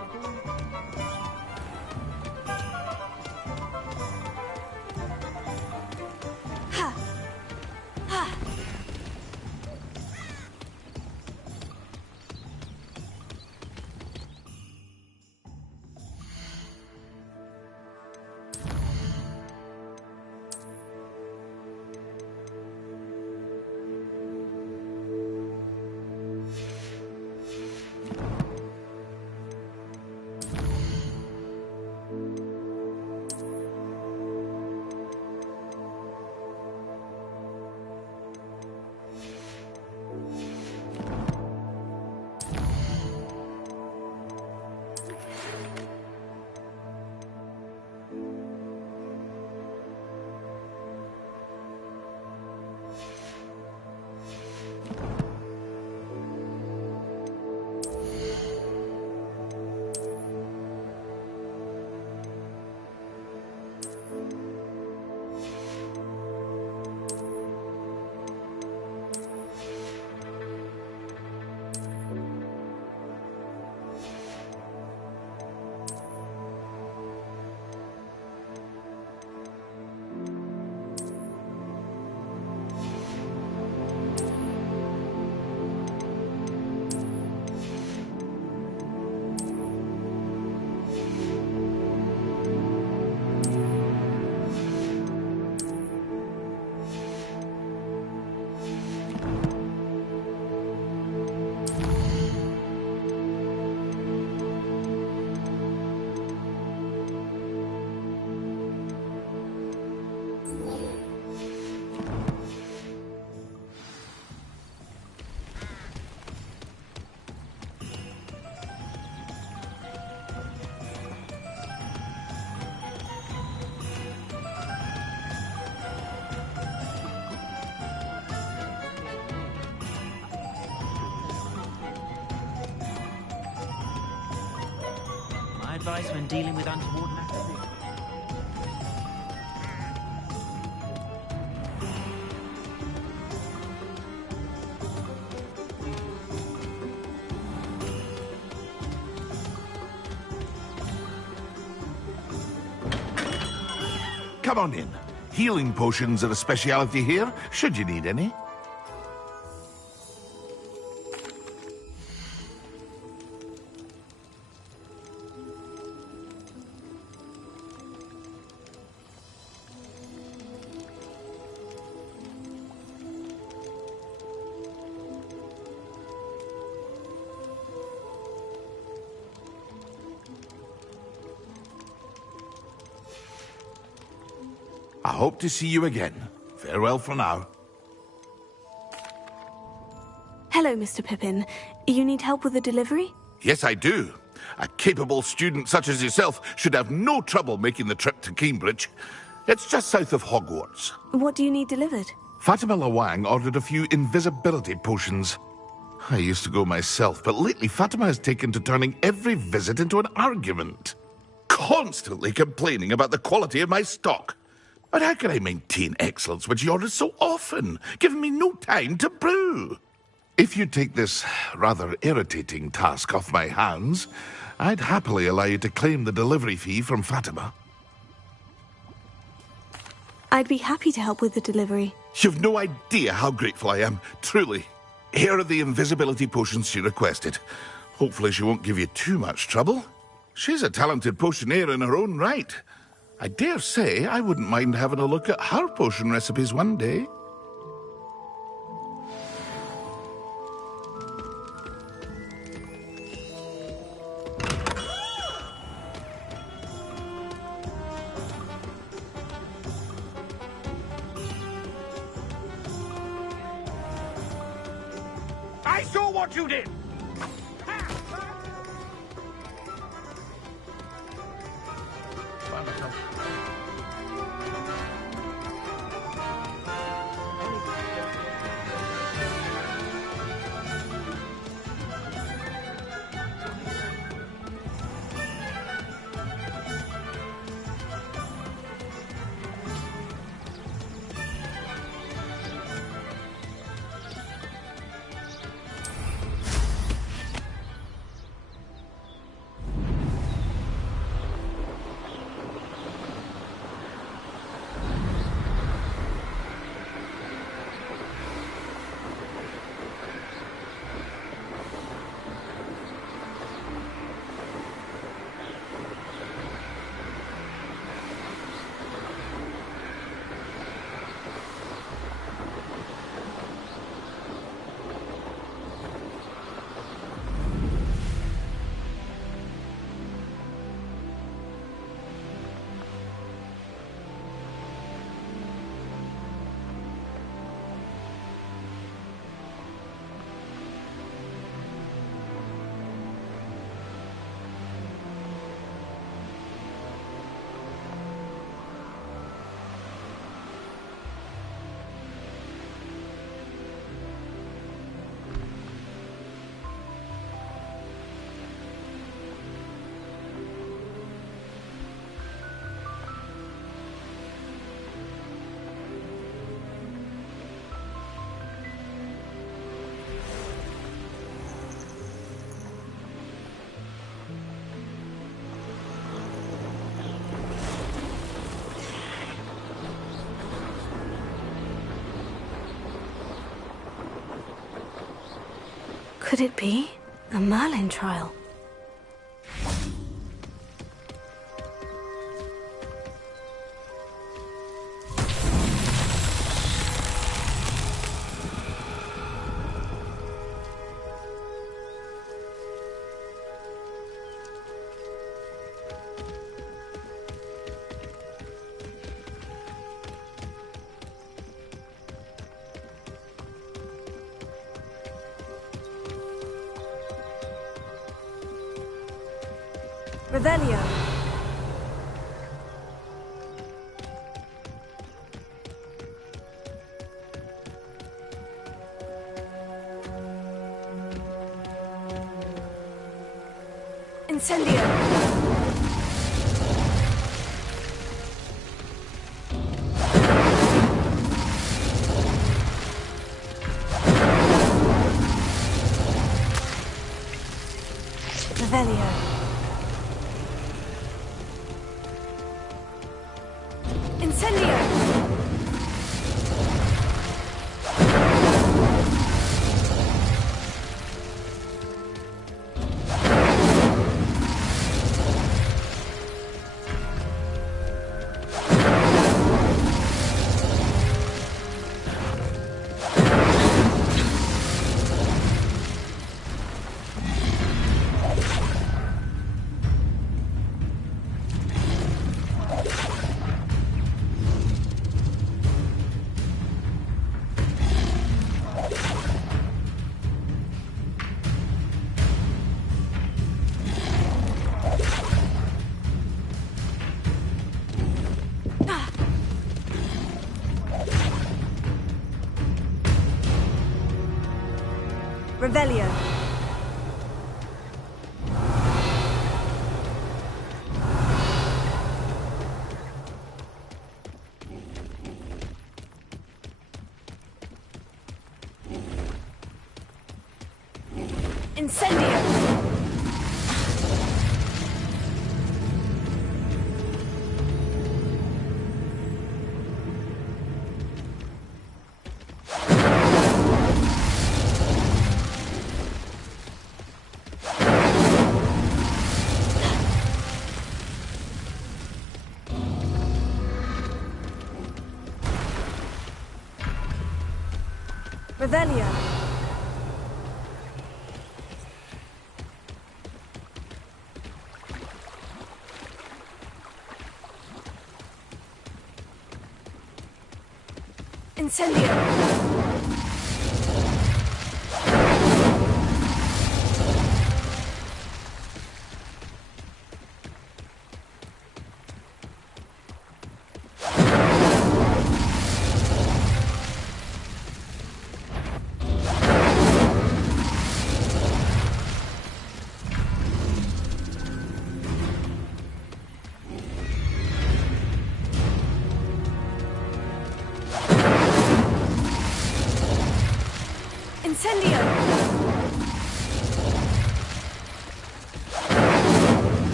advice when dealing with untoward matters. Come on in. Healing potions are a speciality here, should you need any. I hope to see you again. Farewell for now. Hello, Mr. Pippin. You need help with the delivery? Yes, I do. A capable student such as yourself should have no trouble making the trip to Cambridge. It's just south of Hogwarts. What do you need delivered? Fatima Lawang ordered a few invisibility potions. I used to go myself, but lately Fatima has taken to turning every visit into an argument. Constantly complaining about the quality of my stock. But how can I maintain excellence when she orders so often, giving me no time to brew? If you take this rather irritating task off my hands, I'd happily allow you to claim the delivery fee from Fatima. I'd be happy to help with the delivery. You've no idea how grateful I am, truly. Here are the invisibility potions she requested. Hopefully she won't give you too much trouble. She's a talented potioneer in her own right. I dare say I wouldn't mind having a look at her potion recipes one day. I saw what you did! Could it be a Merlin trial? Revelio. Incendio. Revelio. Incendio. Revelio. Incendio. Incendio!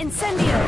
Incendio!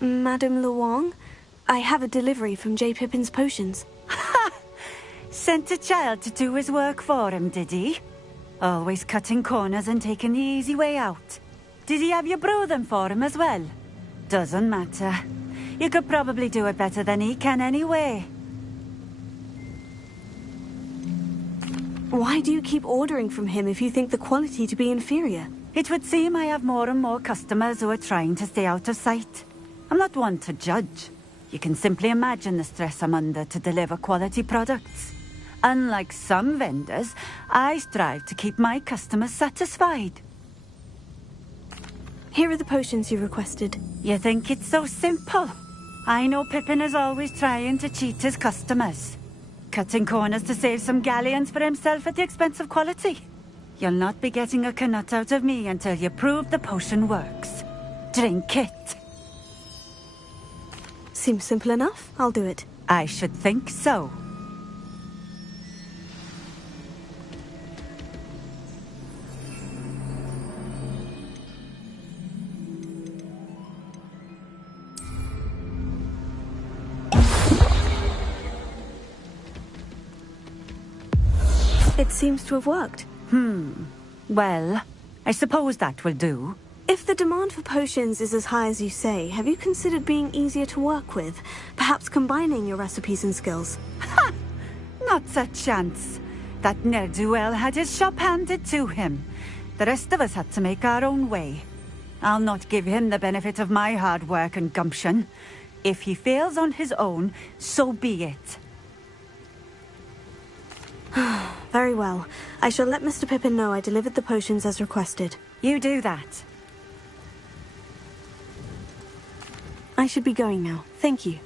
Madame Luong, I have a delivery from J. Pippin's Potions. Ha! Sent a child to do his work for him, did he? Always cutting corners and taking the easy way out. Did he have you brew them for him as well? Doesn't matter. You could probably do it better than he can anyway. Why do you keep ordering from him if you think the quality to be inferior? It would seem I have more and more customers who are trying to stay out of sight. I'm not one to judge. You can simply imagine the stress I'm under to deliver quality products. Unlike some vendors, I strive to keep my customers satisfied. Here are the potions you requested. You think it's so simple? I know Pippin is always trying to cheat his customers. Cutting corners to save some galleons for himself at the expense of quality. You'll not be getting a canut out of me until you prove the potion works. Drink it. Seems simple enough. I'll do it. I should think so. It seems to have worked. Well, I suppose that will do. If the demand for potions is as high as you say, have you considered being easier to work with? Perhaps combining your recipes and skills? Ha! Not a chance. That ne'er-do-well had his shop handed to him. The rest of us had to make our own way. I'll not give him the benefit of my hard work and gumption. If he fails on his own, so be it. Very well. I shall let Mr. Pippin know I delivered the potions as requested. You do that. I should be going now. Thank you.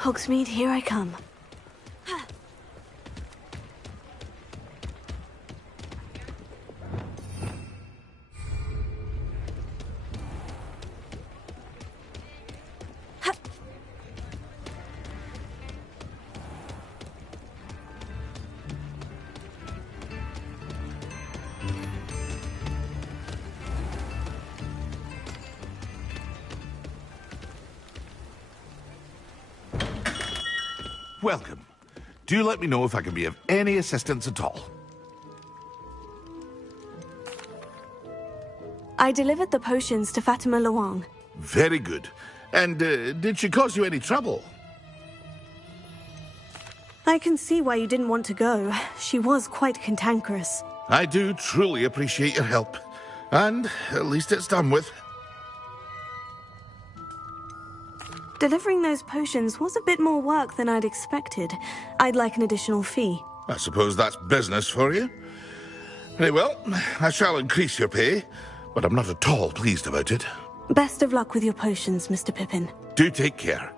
Hogsmeade, here I come. Welcome. Do let me know if I can be of any assistance at all. I delivered the potions to Fatima Luang. Very good. And did she cause you any trouble? I can see why you didn't want to go. She was quite cantankerous. I do truly appreciate your help. And at least it's done with. Delivering those potions was a bit more work than I'd expected. I'd like an additional fee. I suppose that's business for you. Very well, I shall increase your pay, but I'm not at all pleased about it. Best of luck with your potions, Mr. Pippin. Do take care.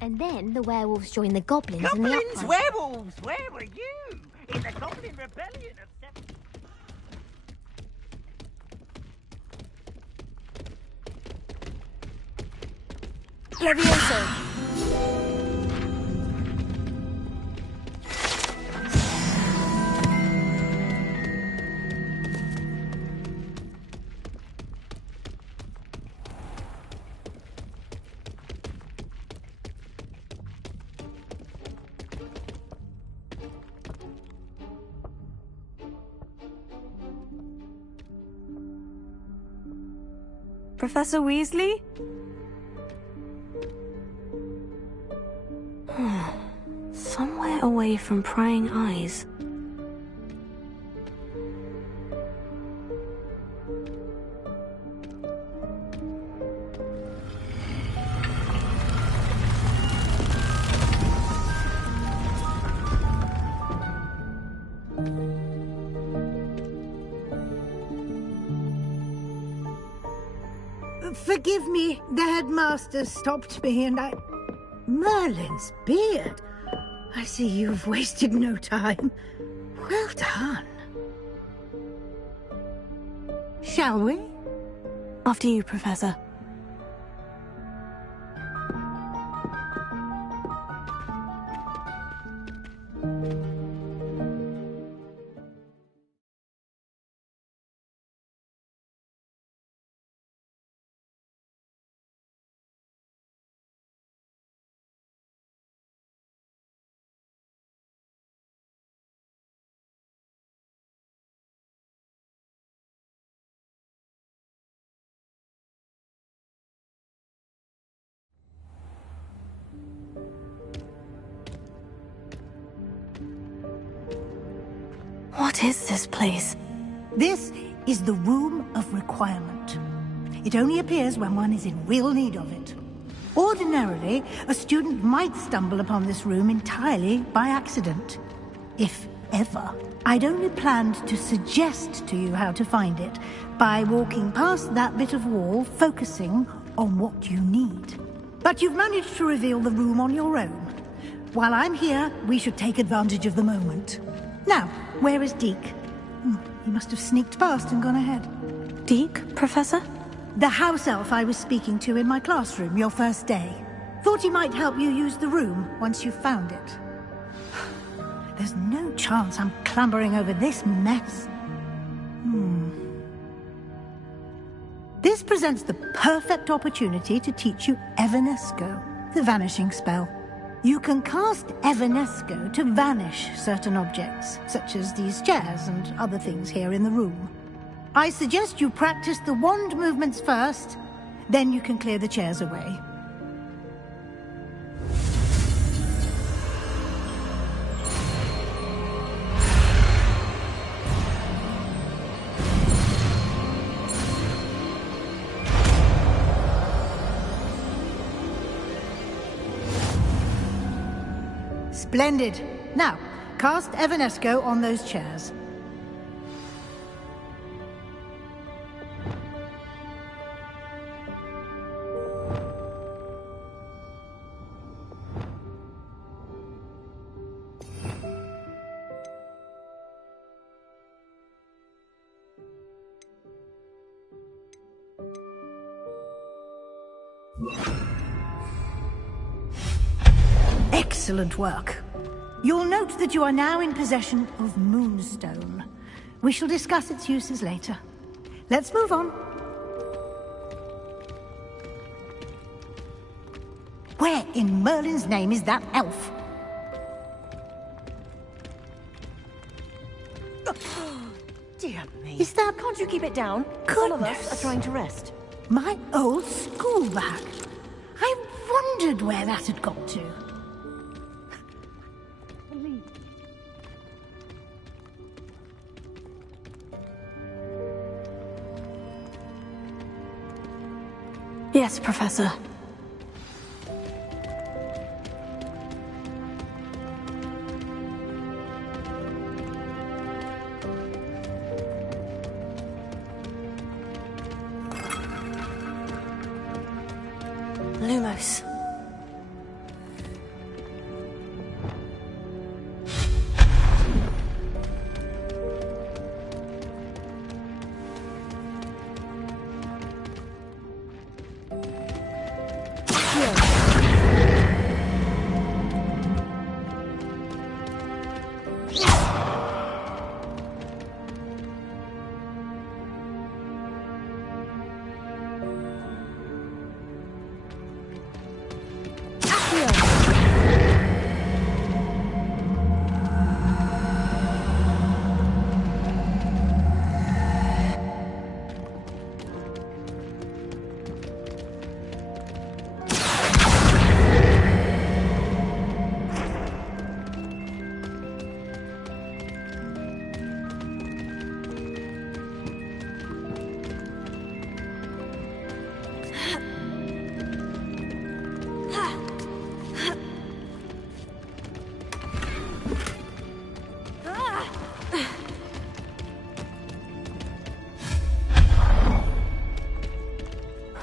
And then the werewolves join the goblins in the Goblins, uprising. werewolves, where were you? In the Goblin Rebellion of 7... Levioso! Professor Weasley? Somewhere away from prying eyes. Forgive me, the headmaster stopped me and I... Merlin's beard. I see you've wasted no time. Well done. Shall we? After you, Professor. What is this place? This is the Room of Requirement. It only appears when one is in real need of it. Ordinarily, a student might stumble upon this room entirely by accident. If ever. I'd only planned to suggest to you how to find it by walking past that bit of wall, focusing on what you need. But you've managed to reveal the room on your own. While I'm here, we should take advantage of the moment. Now, where is Deke? He must have sneaked past and gone ahead. Deke, Professor? The house elf I was speaking to in my classroom your first day. Thought he might help you use the room once you've found it. There's no chance I'm clambering over this mess. This presents the perfect opportunity to teach you Evanesco, the vanishing spell. You can cast Evanesco to vanish certain objects, such as these chairs and other things here in the room. I suggest you practice the wand movements first, then you can clear the chairs away. Splendid. Now, cast Evanesco on those chairs. Excellent work. You'll note that you are now in possession of Moonstone. We shall discuss its uses later. Let's move on. Where in Merlin's name is that elf? Dear me. Is that... Can't you keep it down? Goodness. Some of us are trying to rest. My old school bag. I wondered where that had got to. Yes, Professor. Lumos.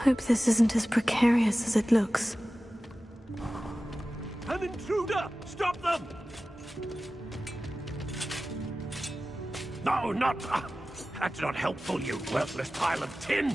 Hope this isn't as precarious as it looks. An intruder! Stop them! No, not... that's not helpful, you worthless pile of tin!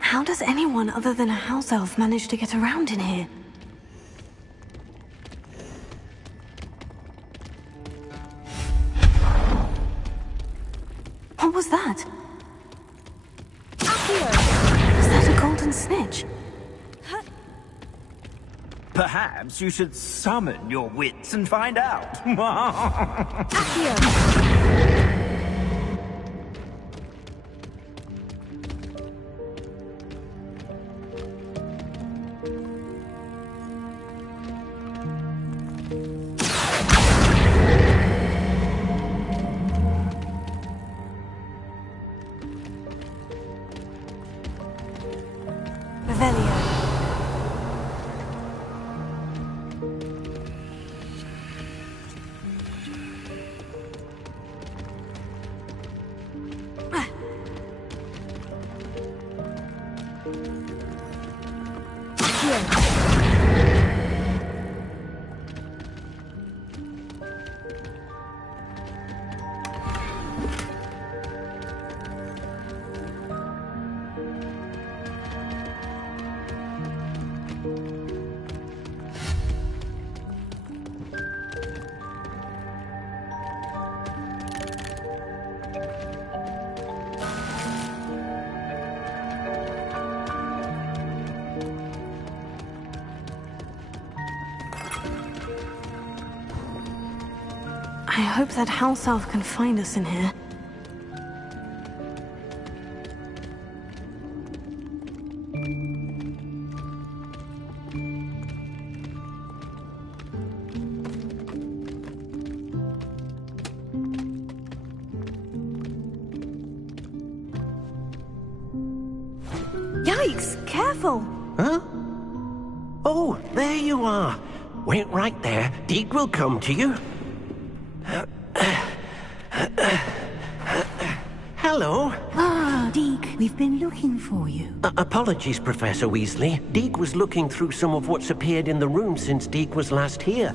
How does anyone other than a house elf manage to get around in here? What was that? Is that a golden snitch? Perhaps you should summon your wits and find out. I hope that house elf can find us in here. Yikes! Careful! Huh? Oh, there you are. Wait right there. Deke will come to you. Hello. Ah, Deke, we've been looking for you. Apologies, Professor Weasley. Deke was looking through some of what's appeared in the room since Deke was last here.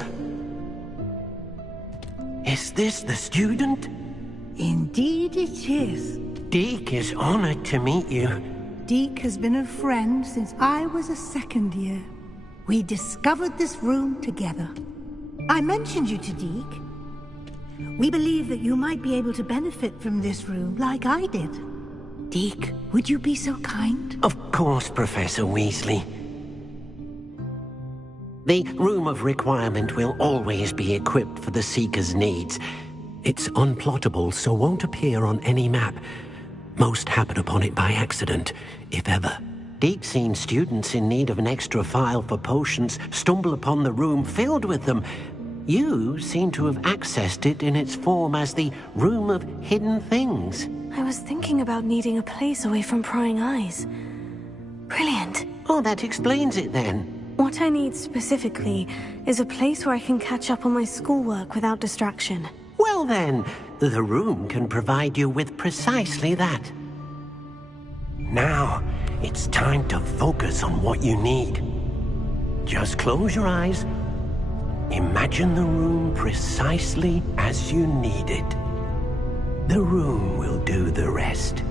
Is this the student? Indeed it is. Deke is honored to meet you. Deke has been a friend since I was a second year. We discovered this room together. I mentioned you to Deke. We believe that you might be able to benefit from this room like I did. Deke, would you be so kind? Of course, Professor Weasley. The Room of Requirement will always be equipped for the Seeker's needs. It's unplottable, so won't appear on any map. Most happen upon it by accident, if ever. Deke's seen students in need of an extra file for potions stumble upon the room filled with them. You seem to have accessed it in its form as the Room of Hidden Things. I was thinking about needing a place away from prying eyes. Brilliant. Oh, that explains it then. What I need specifically is a place where I can catch up on my schoolwork without distraction. Well then, the room can provide you with precisely that. Now, it's time to focus on what you need. Just close your eyes. Imagine the room precisely as you need it. The room will do the rest.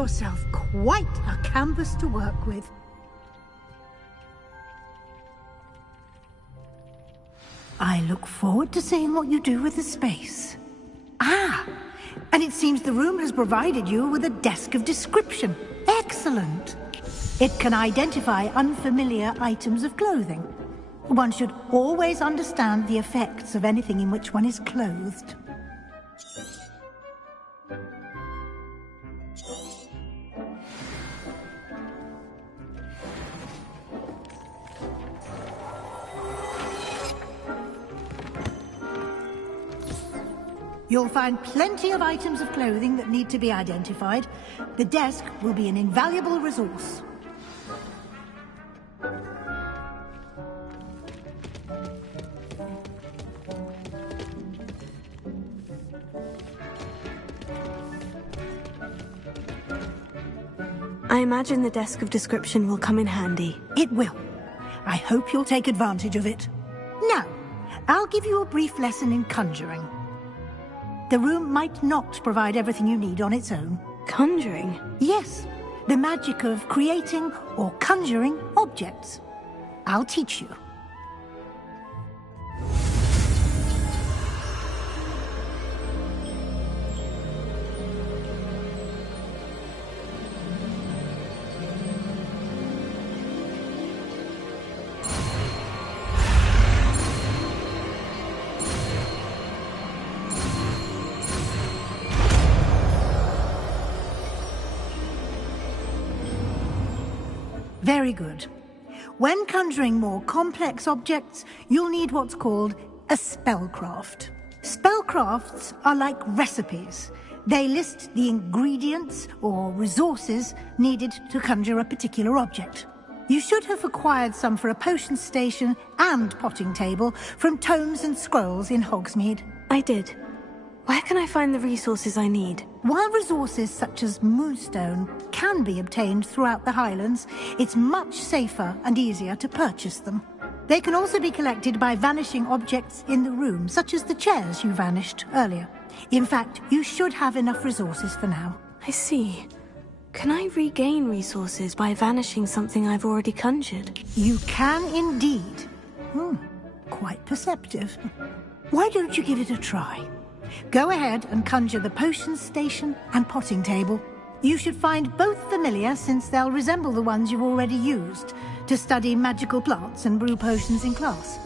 yourself quite a canvas to work with. I look forward to seeing what you do with the space. Ah, and it seems the room has provided you with a desk of description. Excellent. It can identify unfamiliar items of clothing. One should always understand the effects of anything in which one is clothed. You'll find plenty of items of clothing that need to be identified. The desk will be an invaluable resource. I imagine the desk of description will come in handy. It will. I hope you'll take advantage of it. Now, I'll give you a brief lesson in conjuring. The room might not provide everything you need on its own. Conjuring? Yes, the magic of creating or conjuring objects. I'll teach you. Very good. When conjuring more complex objects, you'll need what's called a spellcraft. Spellcrafts are like recipes. They list the ingredients or resources needed to conjure a particular object. You should have acquired some for a potion station and potting table from tomes and scrolls in Hogsmeade. I did. Where can I find the resources I need? While resources such as moonstone can be obtained throughout the Highlands, it's much safer and easier to purchase them. They can also be collected by vanishing objects in the room, such as the chairs you vanished earlier. In fact, you should have enough resources for now. I see. Can I regain resources by vanishing something I've already conjured? You can indeed. Quite perceptive. Why don't you give it a try? Go ahead and conjure the potion station and potting table. You should find both familiar, since they'll resemble the ones you've already used to study magical plants and brew potions in class.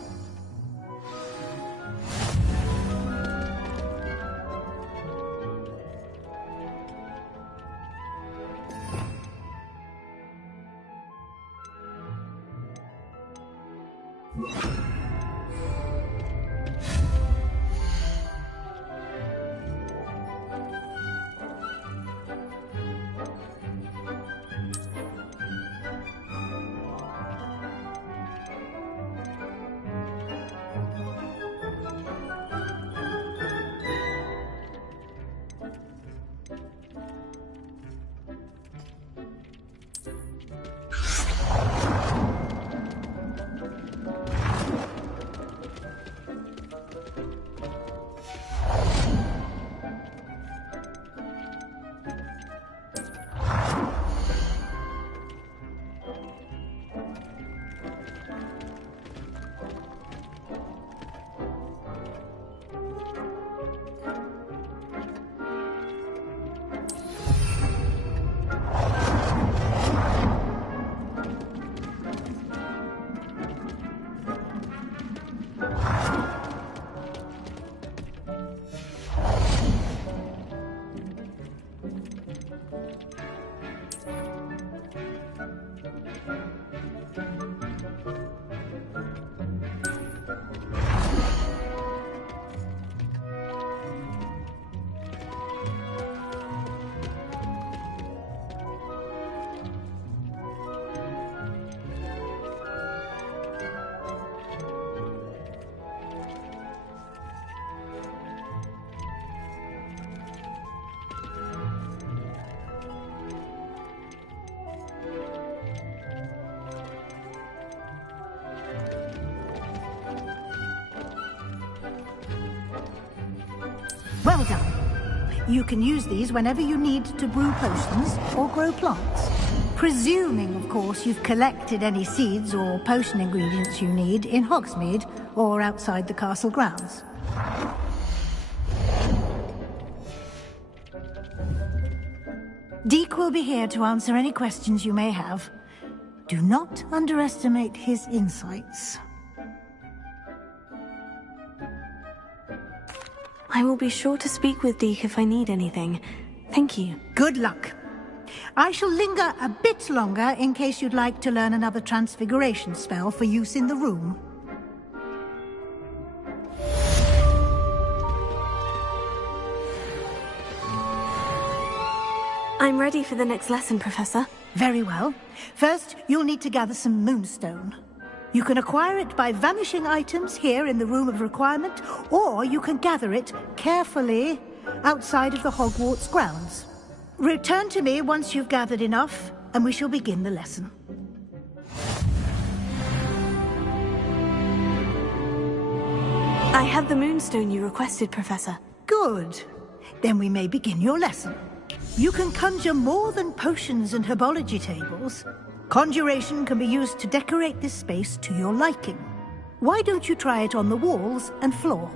Well done. You can use these whenever you need to brew potions or grow plants. Presuming, of course, you've collected any seeds or potion ingredients you need in Hogsmeade or outside the castle grounds. Deke will be here to answer any questions you may have. Do not underestimate his insights. I will be sure to speak with Deke if I need anything. Thank you. Good luck. I shall linger a bit longer in case you'd like to learn another transfiguration spell for use in the room. I'm ready for the next lesson, Professor. Very well. First, you'll need to gather some moonstone. You can acquire it by vanishing items here in the Room of Requirement, or you can gather it carefully outside of the Hogwarts grounds. Return to me once you've gathered enough, and we shall begin the lesson. I have the moonstone you requested, Professor. Good. Then we may begin your lesson. You can conjure more than potions and herbology tables. Conjuration can be used to decorate this space to your liking. Why don't you try it on the walls and floor?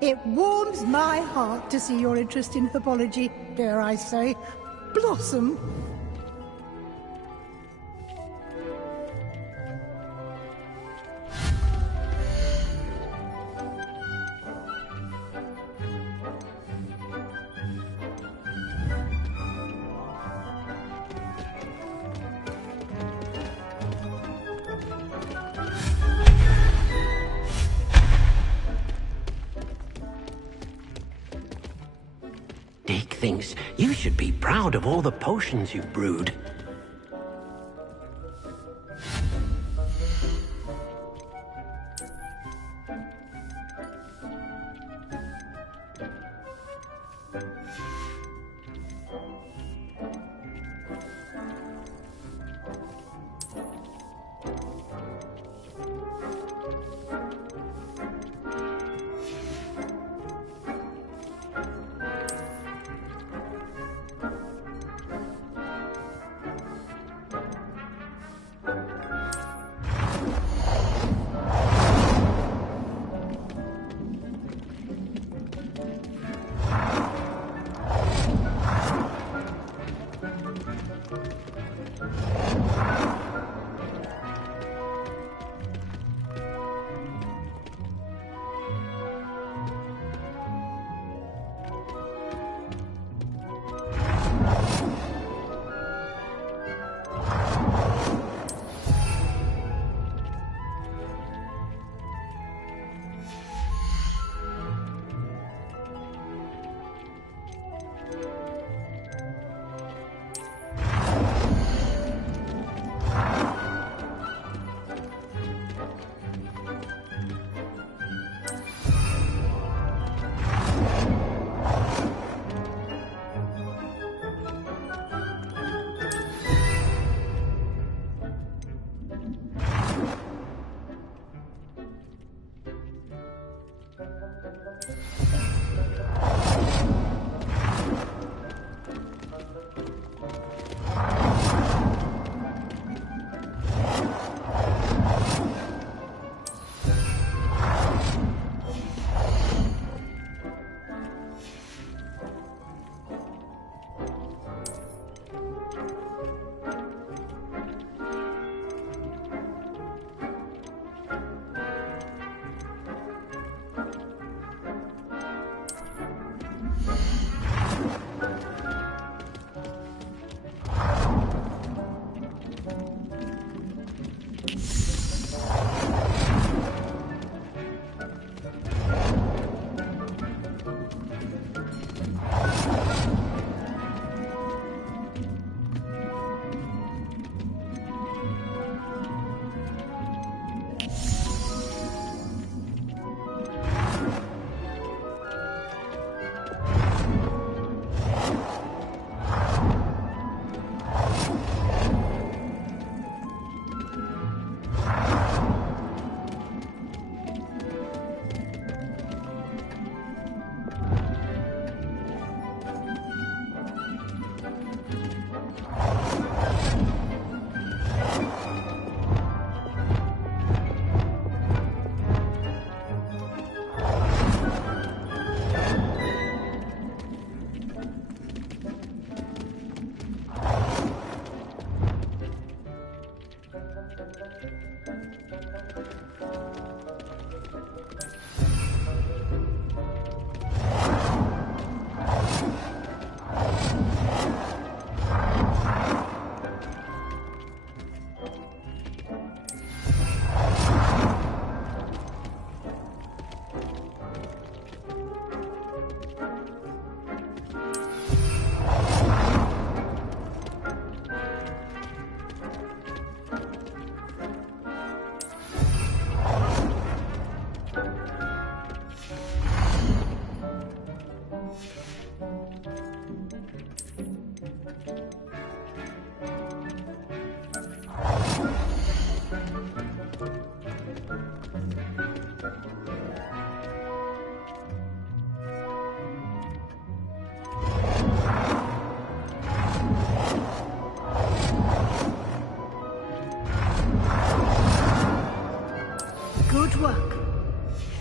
It warms my heart to see your interest in herbology, dare I say, blossom. Deke thinks you should be proud of all the potions you've brewed.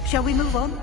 Shall we move on?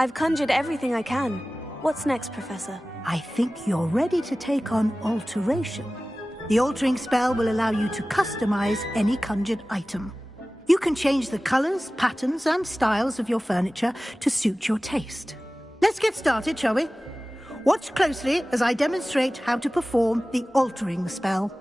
I've conjured everything I can. What's next, Professor? I think you're ready to take on alteration. The altering spell will allow you to customize any conjured item. You can change the colors, patterns, and styles of your furniture to suit your taste. Let's get started, shall we? Watch closely as I demonstrate how to perform the altering spell.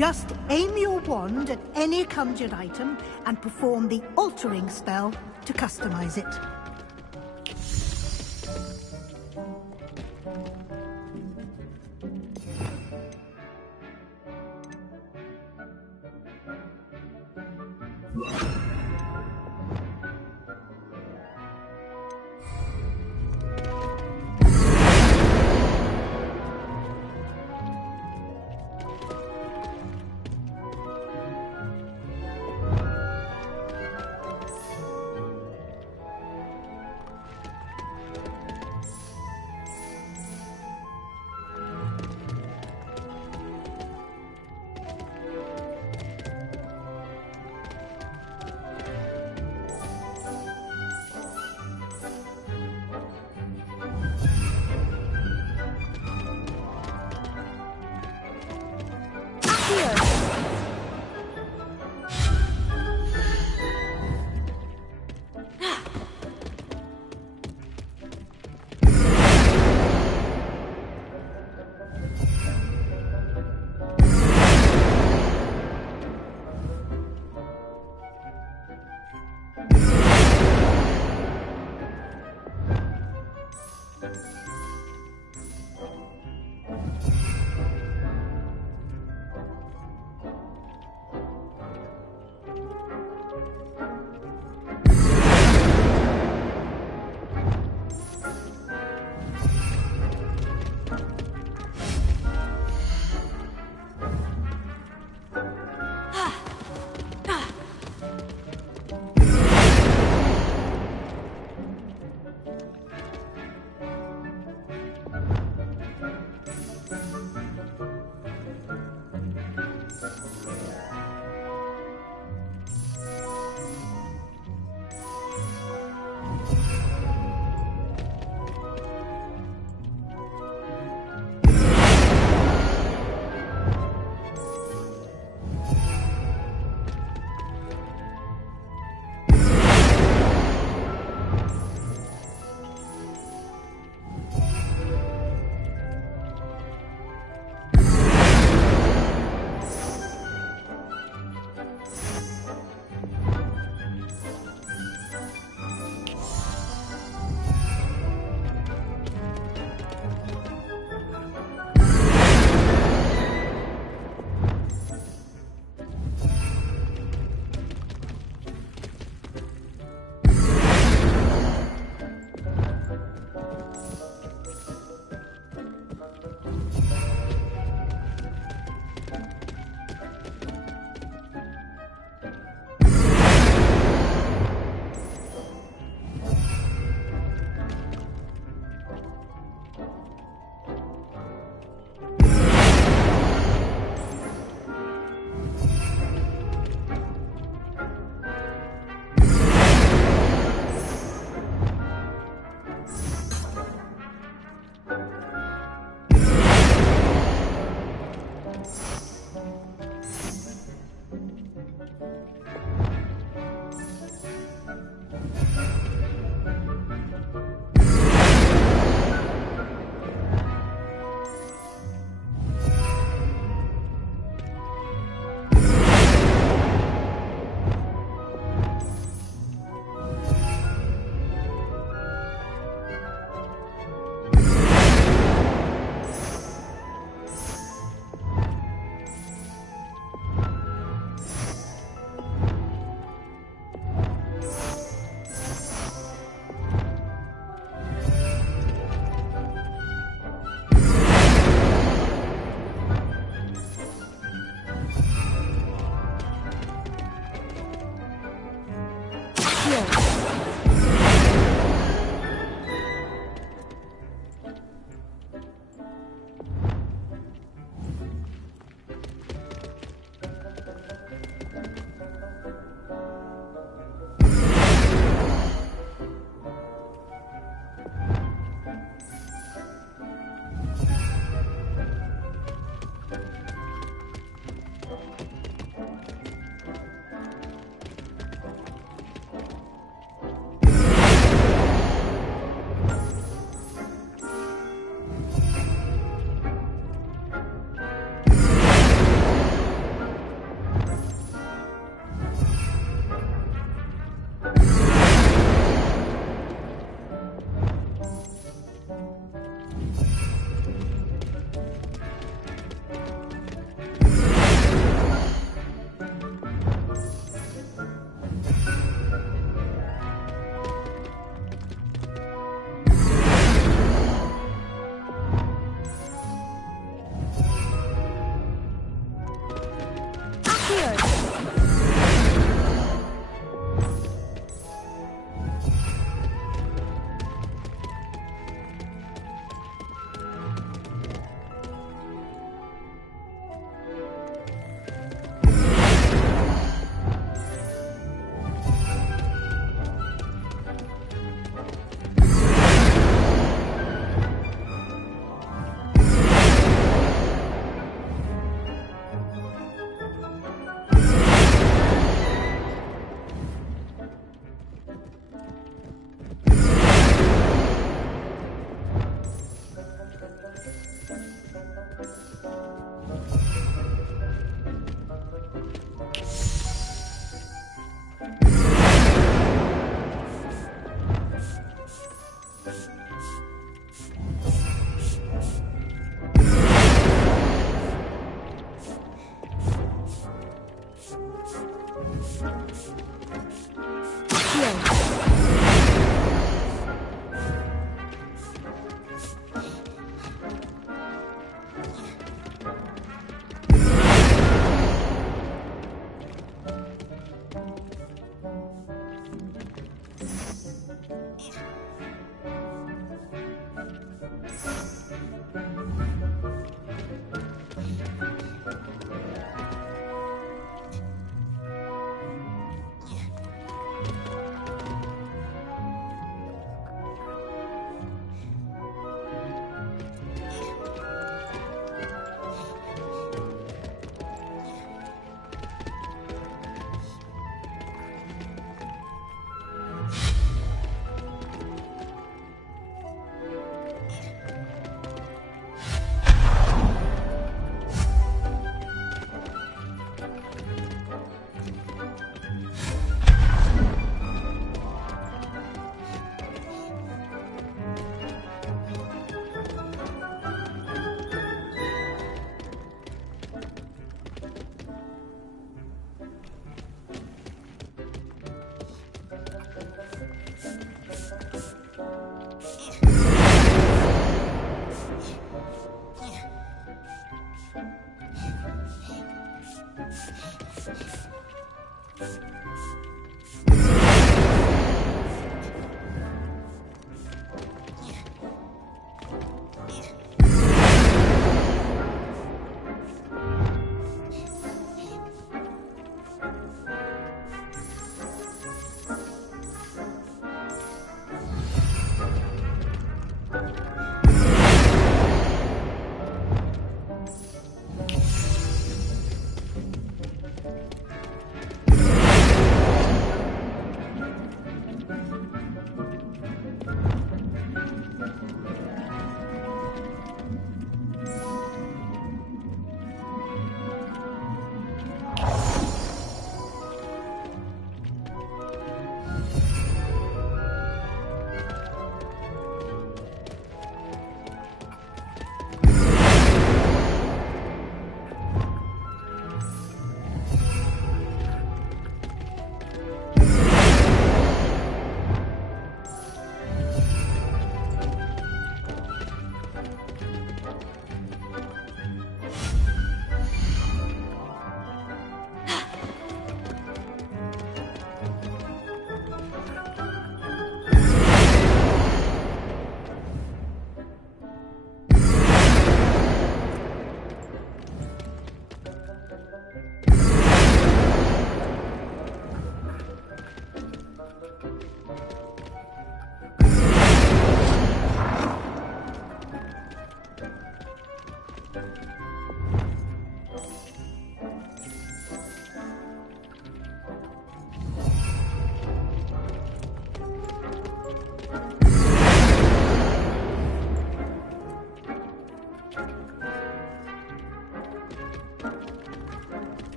Just aim your wand at any conjured item and perform the altering spell to customize it.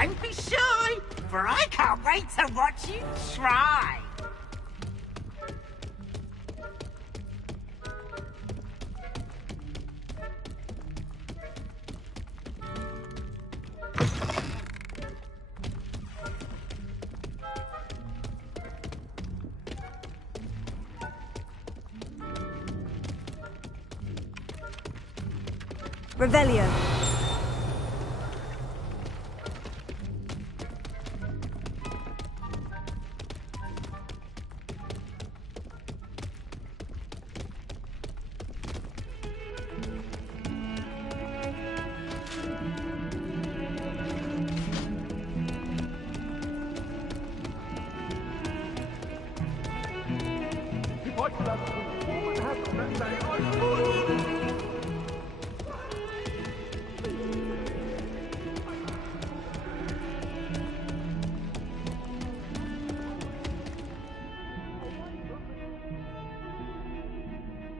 Don't be shy, for I can't wait to watch you try. Revelio.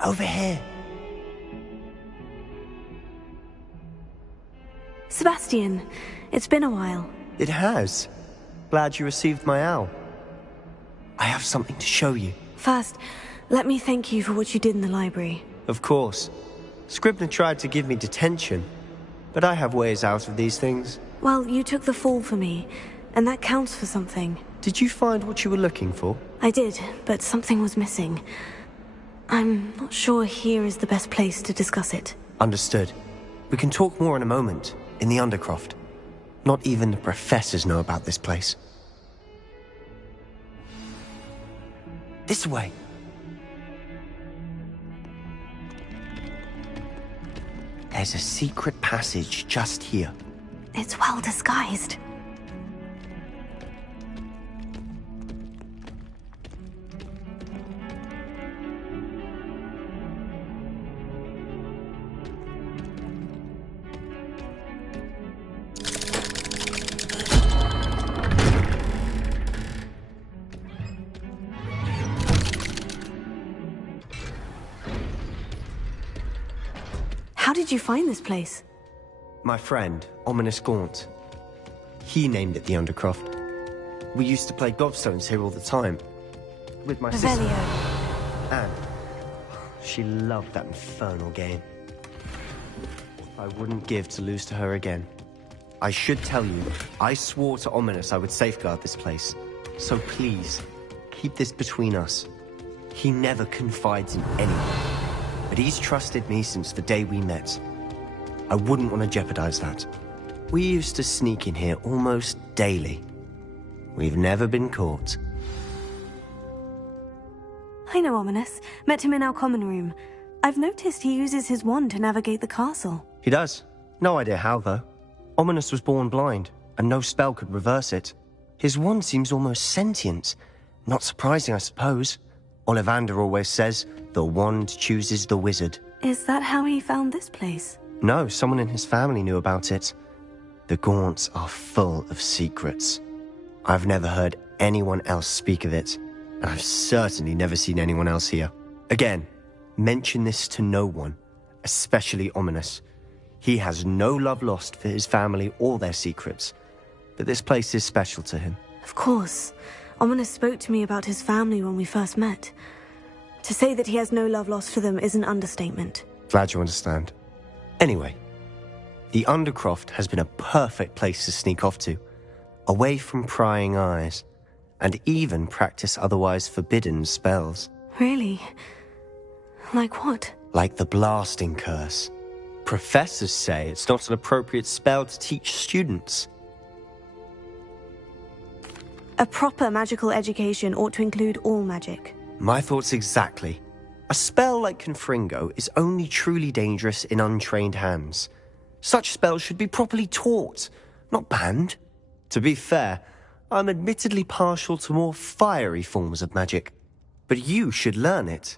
Over here. Sebastian, it's been a while. It has. Glad you received my owl. I have something to show you. First, let me thank you for what you did in the library. Of course. Scribner tried to give me detention, but I have ways out of these things. Well, you took the fall for me, and that counts for something. Did you find what you were looking for? I did, but something was missing. I'm not sure here is the best place to discuss it. Understood. We can talk more in a moment, in the Undercroft. Not even the professors know about this place. This way. There's a secret passage just here. It's well disguised. How did you find this place? My friend, Ominous Gaunt. He named it the Undercroft. We used to play gobstones here all the time. With my sister. Anne. She loved that infernal game. I wouldn't give to lose to her again. I should tell you, I swore to Ominous I would safeguard this place. So please, keep this between us. He never confides in anyone. But he's trusted me since the day we met. I wouldn't want to jeopardize that. We used to sneak in here almost daily. We've never been caught. I know Ominous. Met him in our common room. I've noticed he uses his wand to navigate the castle. He does. No idea how, though. Ominous was born blind, and no spell could reverse it. His wand seems almost sentient. Not surprising, I suppose. Ollivander always says, the wand chooses the wizard. Is that how he found this place? No, someone in his family knew about it. The Gaunts are full of secrets. I've never heard anyone else speak of it, and I've certainly never seen anyone else here. Again, mention this to no one, especially Ominous. He has no love lost for his family or their secrets, but this place is special to him. Of course. Ominous spoke to me about his family when we first met. To say that he has no love lost for them is an understatement. Glad you understand. Anyway, the Undercroft has been a perfect place to sneak off to, away from prying eyes, and even practice otherwise forbidden spells. Really? Like what? Like the blasting curse. Professors say it's not an appropriate spell to teach students. A proper magical education ought to include all magic. My thoughts exactly. A spell like Confringo is only truly dangerous in untrained hands. Such spells should be properly taught, not banned. To be fair, I'm admittedly partial to more fiery forms of magic. But you should learn it.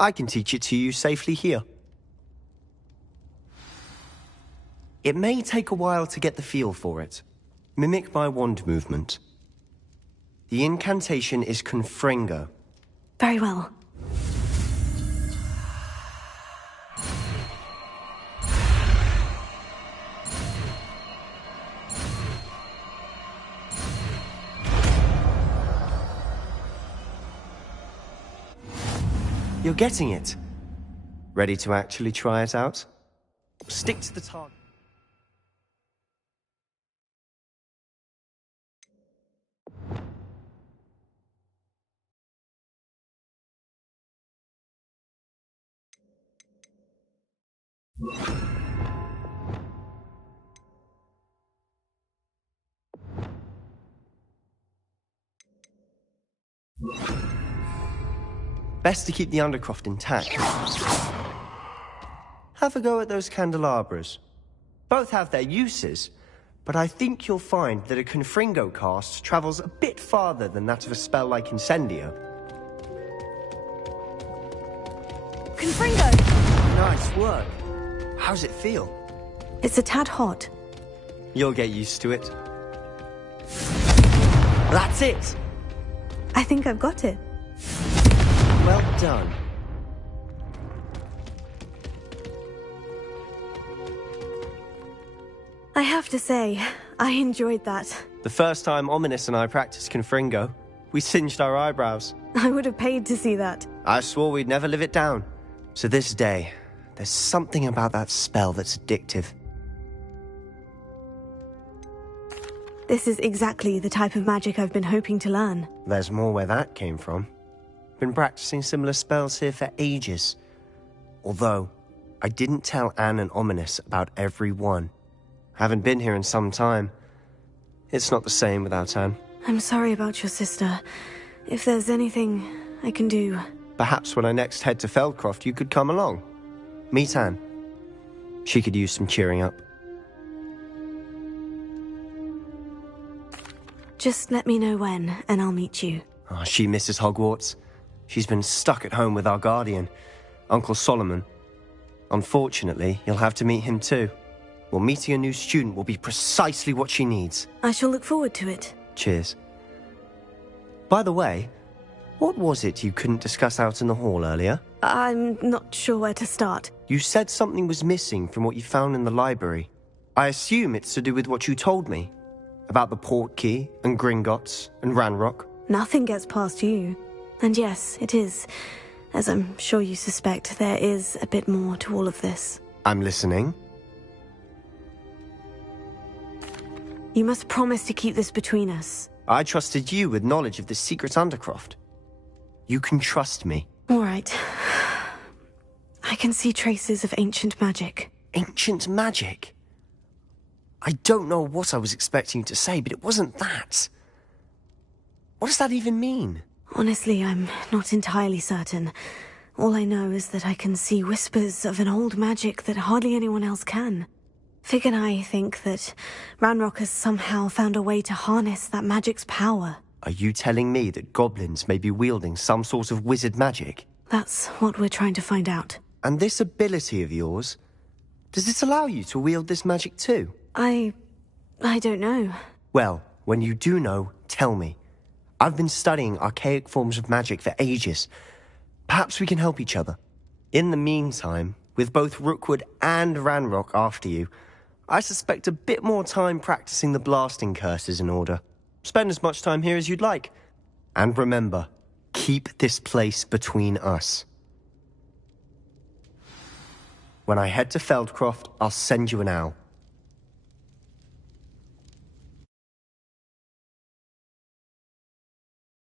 I can teach it to you safely here. It may take a while to get the feel for it. Mimic my wand movement. The incantation is Confringo. Very well. You're getting it. Ready to actually try it out? Stick to the target. Best to keep the Undercroft intact. Have a go at those candelabras. Both have their uses, but I think you'll find that a Confringo cast travels a bit farther than that of a spell like Incendio. Confringo! Nice work. How's it feel? It's a tad hot. You'll get used to it. That's it! I think I've got it. Well done. I have to say, I enjoyed that. The first time Ominous and I practiced Confringo, we singed our eyebrows. I would have paid to see that. I swore we'd never live it down. To this day, there's something about that spell that's addictive. This is exactly the type of magic I've been hoping to learn. There's more where that came from. Been practicing similar spells here for ages. Although, I didn't tell Anne and Ominous about every one. Haven't been here in some time. It's not the same without Anne. I'm sorry about your sister. If there's anything I can do... Perhaps when I next head to Feldcroft, you could come along. Meet Anne. She could use some cheering up. Just let me know when, and I'll meet you. Oh, she misses Hogwarts. She's been stuck at home with our guardian, Uncle Solomon. Unfortunately, you'll have to meet him too. Well, meeting a new student will be precisely what she needs. I shall look forward to it. Cheers. By the way, what was it you couldn't discuss out in the hall earlier? I'm not sure where to start. You said something was missing from what you found in the library. I assume it's to do with what you told me. About the Portkey, and Gringotts, and Ranrock. Nothing gets past you. And yes, it is. As I'm sure you suspect, there is a bit more to all of this. I'm listening. You must promise to keep this between us. I trusted you with knowledge of the secret Undercroft. You can trust me. All right. I can see traces of ancient magic. Ancient magic? I don't know what I was expecting you to say, but it wasn't that. What does that even mean? Honestly, I'm not entirely certain. All I know is that I can see whispers of an old magic that hardly anyone else can. Fig and I think that Ranrock has somehow found a way to harness that magic's power. Are you telling me that goblins may be wielding some sort of wizard magic? That's what we're trying to find out. And this ability of yours, does it allow you to wield this magic too? I don't know. Well, when you do know, tell me. I've been studying archaic forms of magic for ages. Perhaps we can help each other. In the meantime, with both Rookwood and Ranrock after you, I suspect a bit more time practicing the blasting curse is in order. Spend as much time here as you'd like. And remember, keep this place between us. When I head to Feldcroft, I'll send you an owl.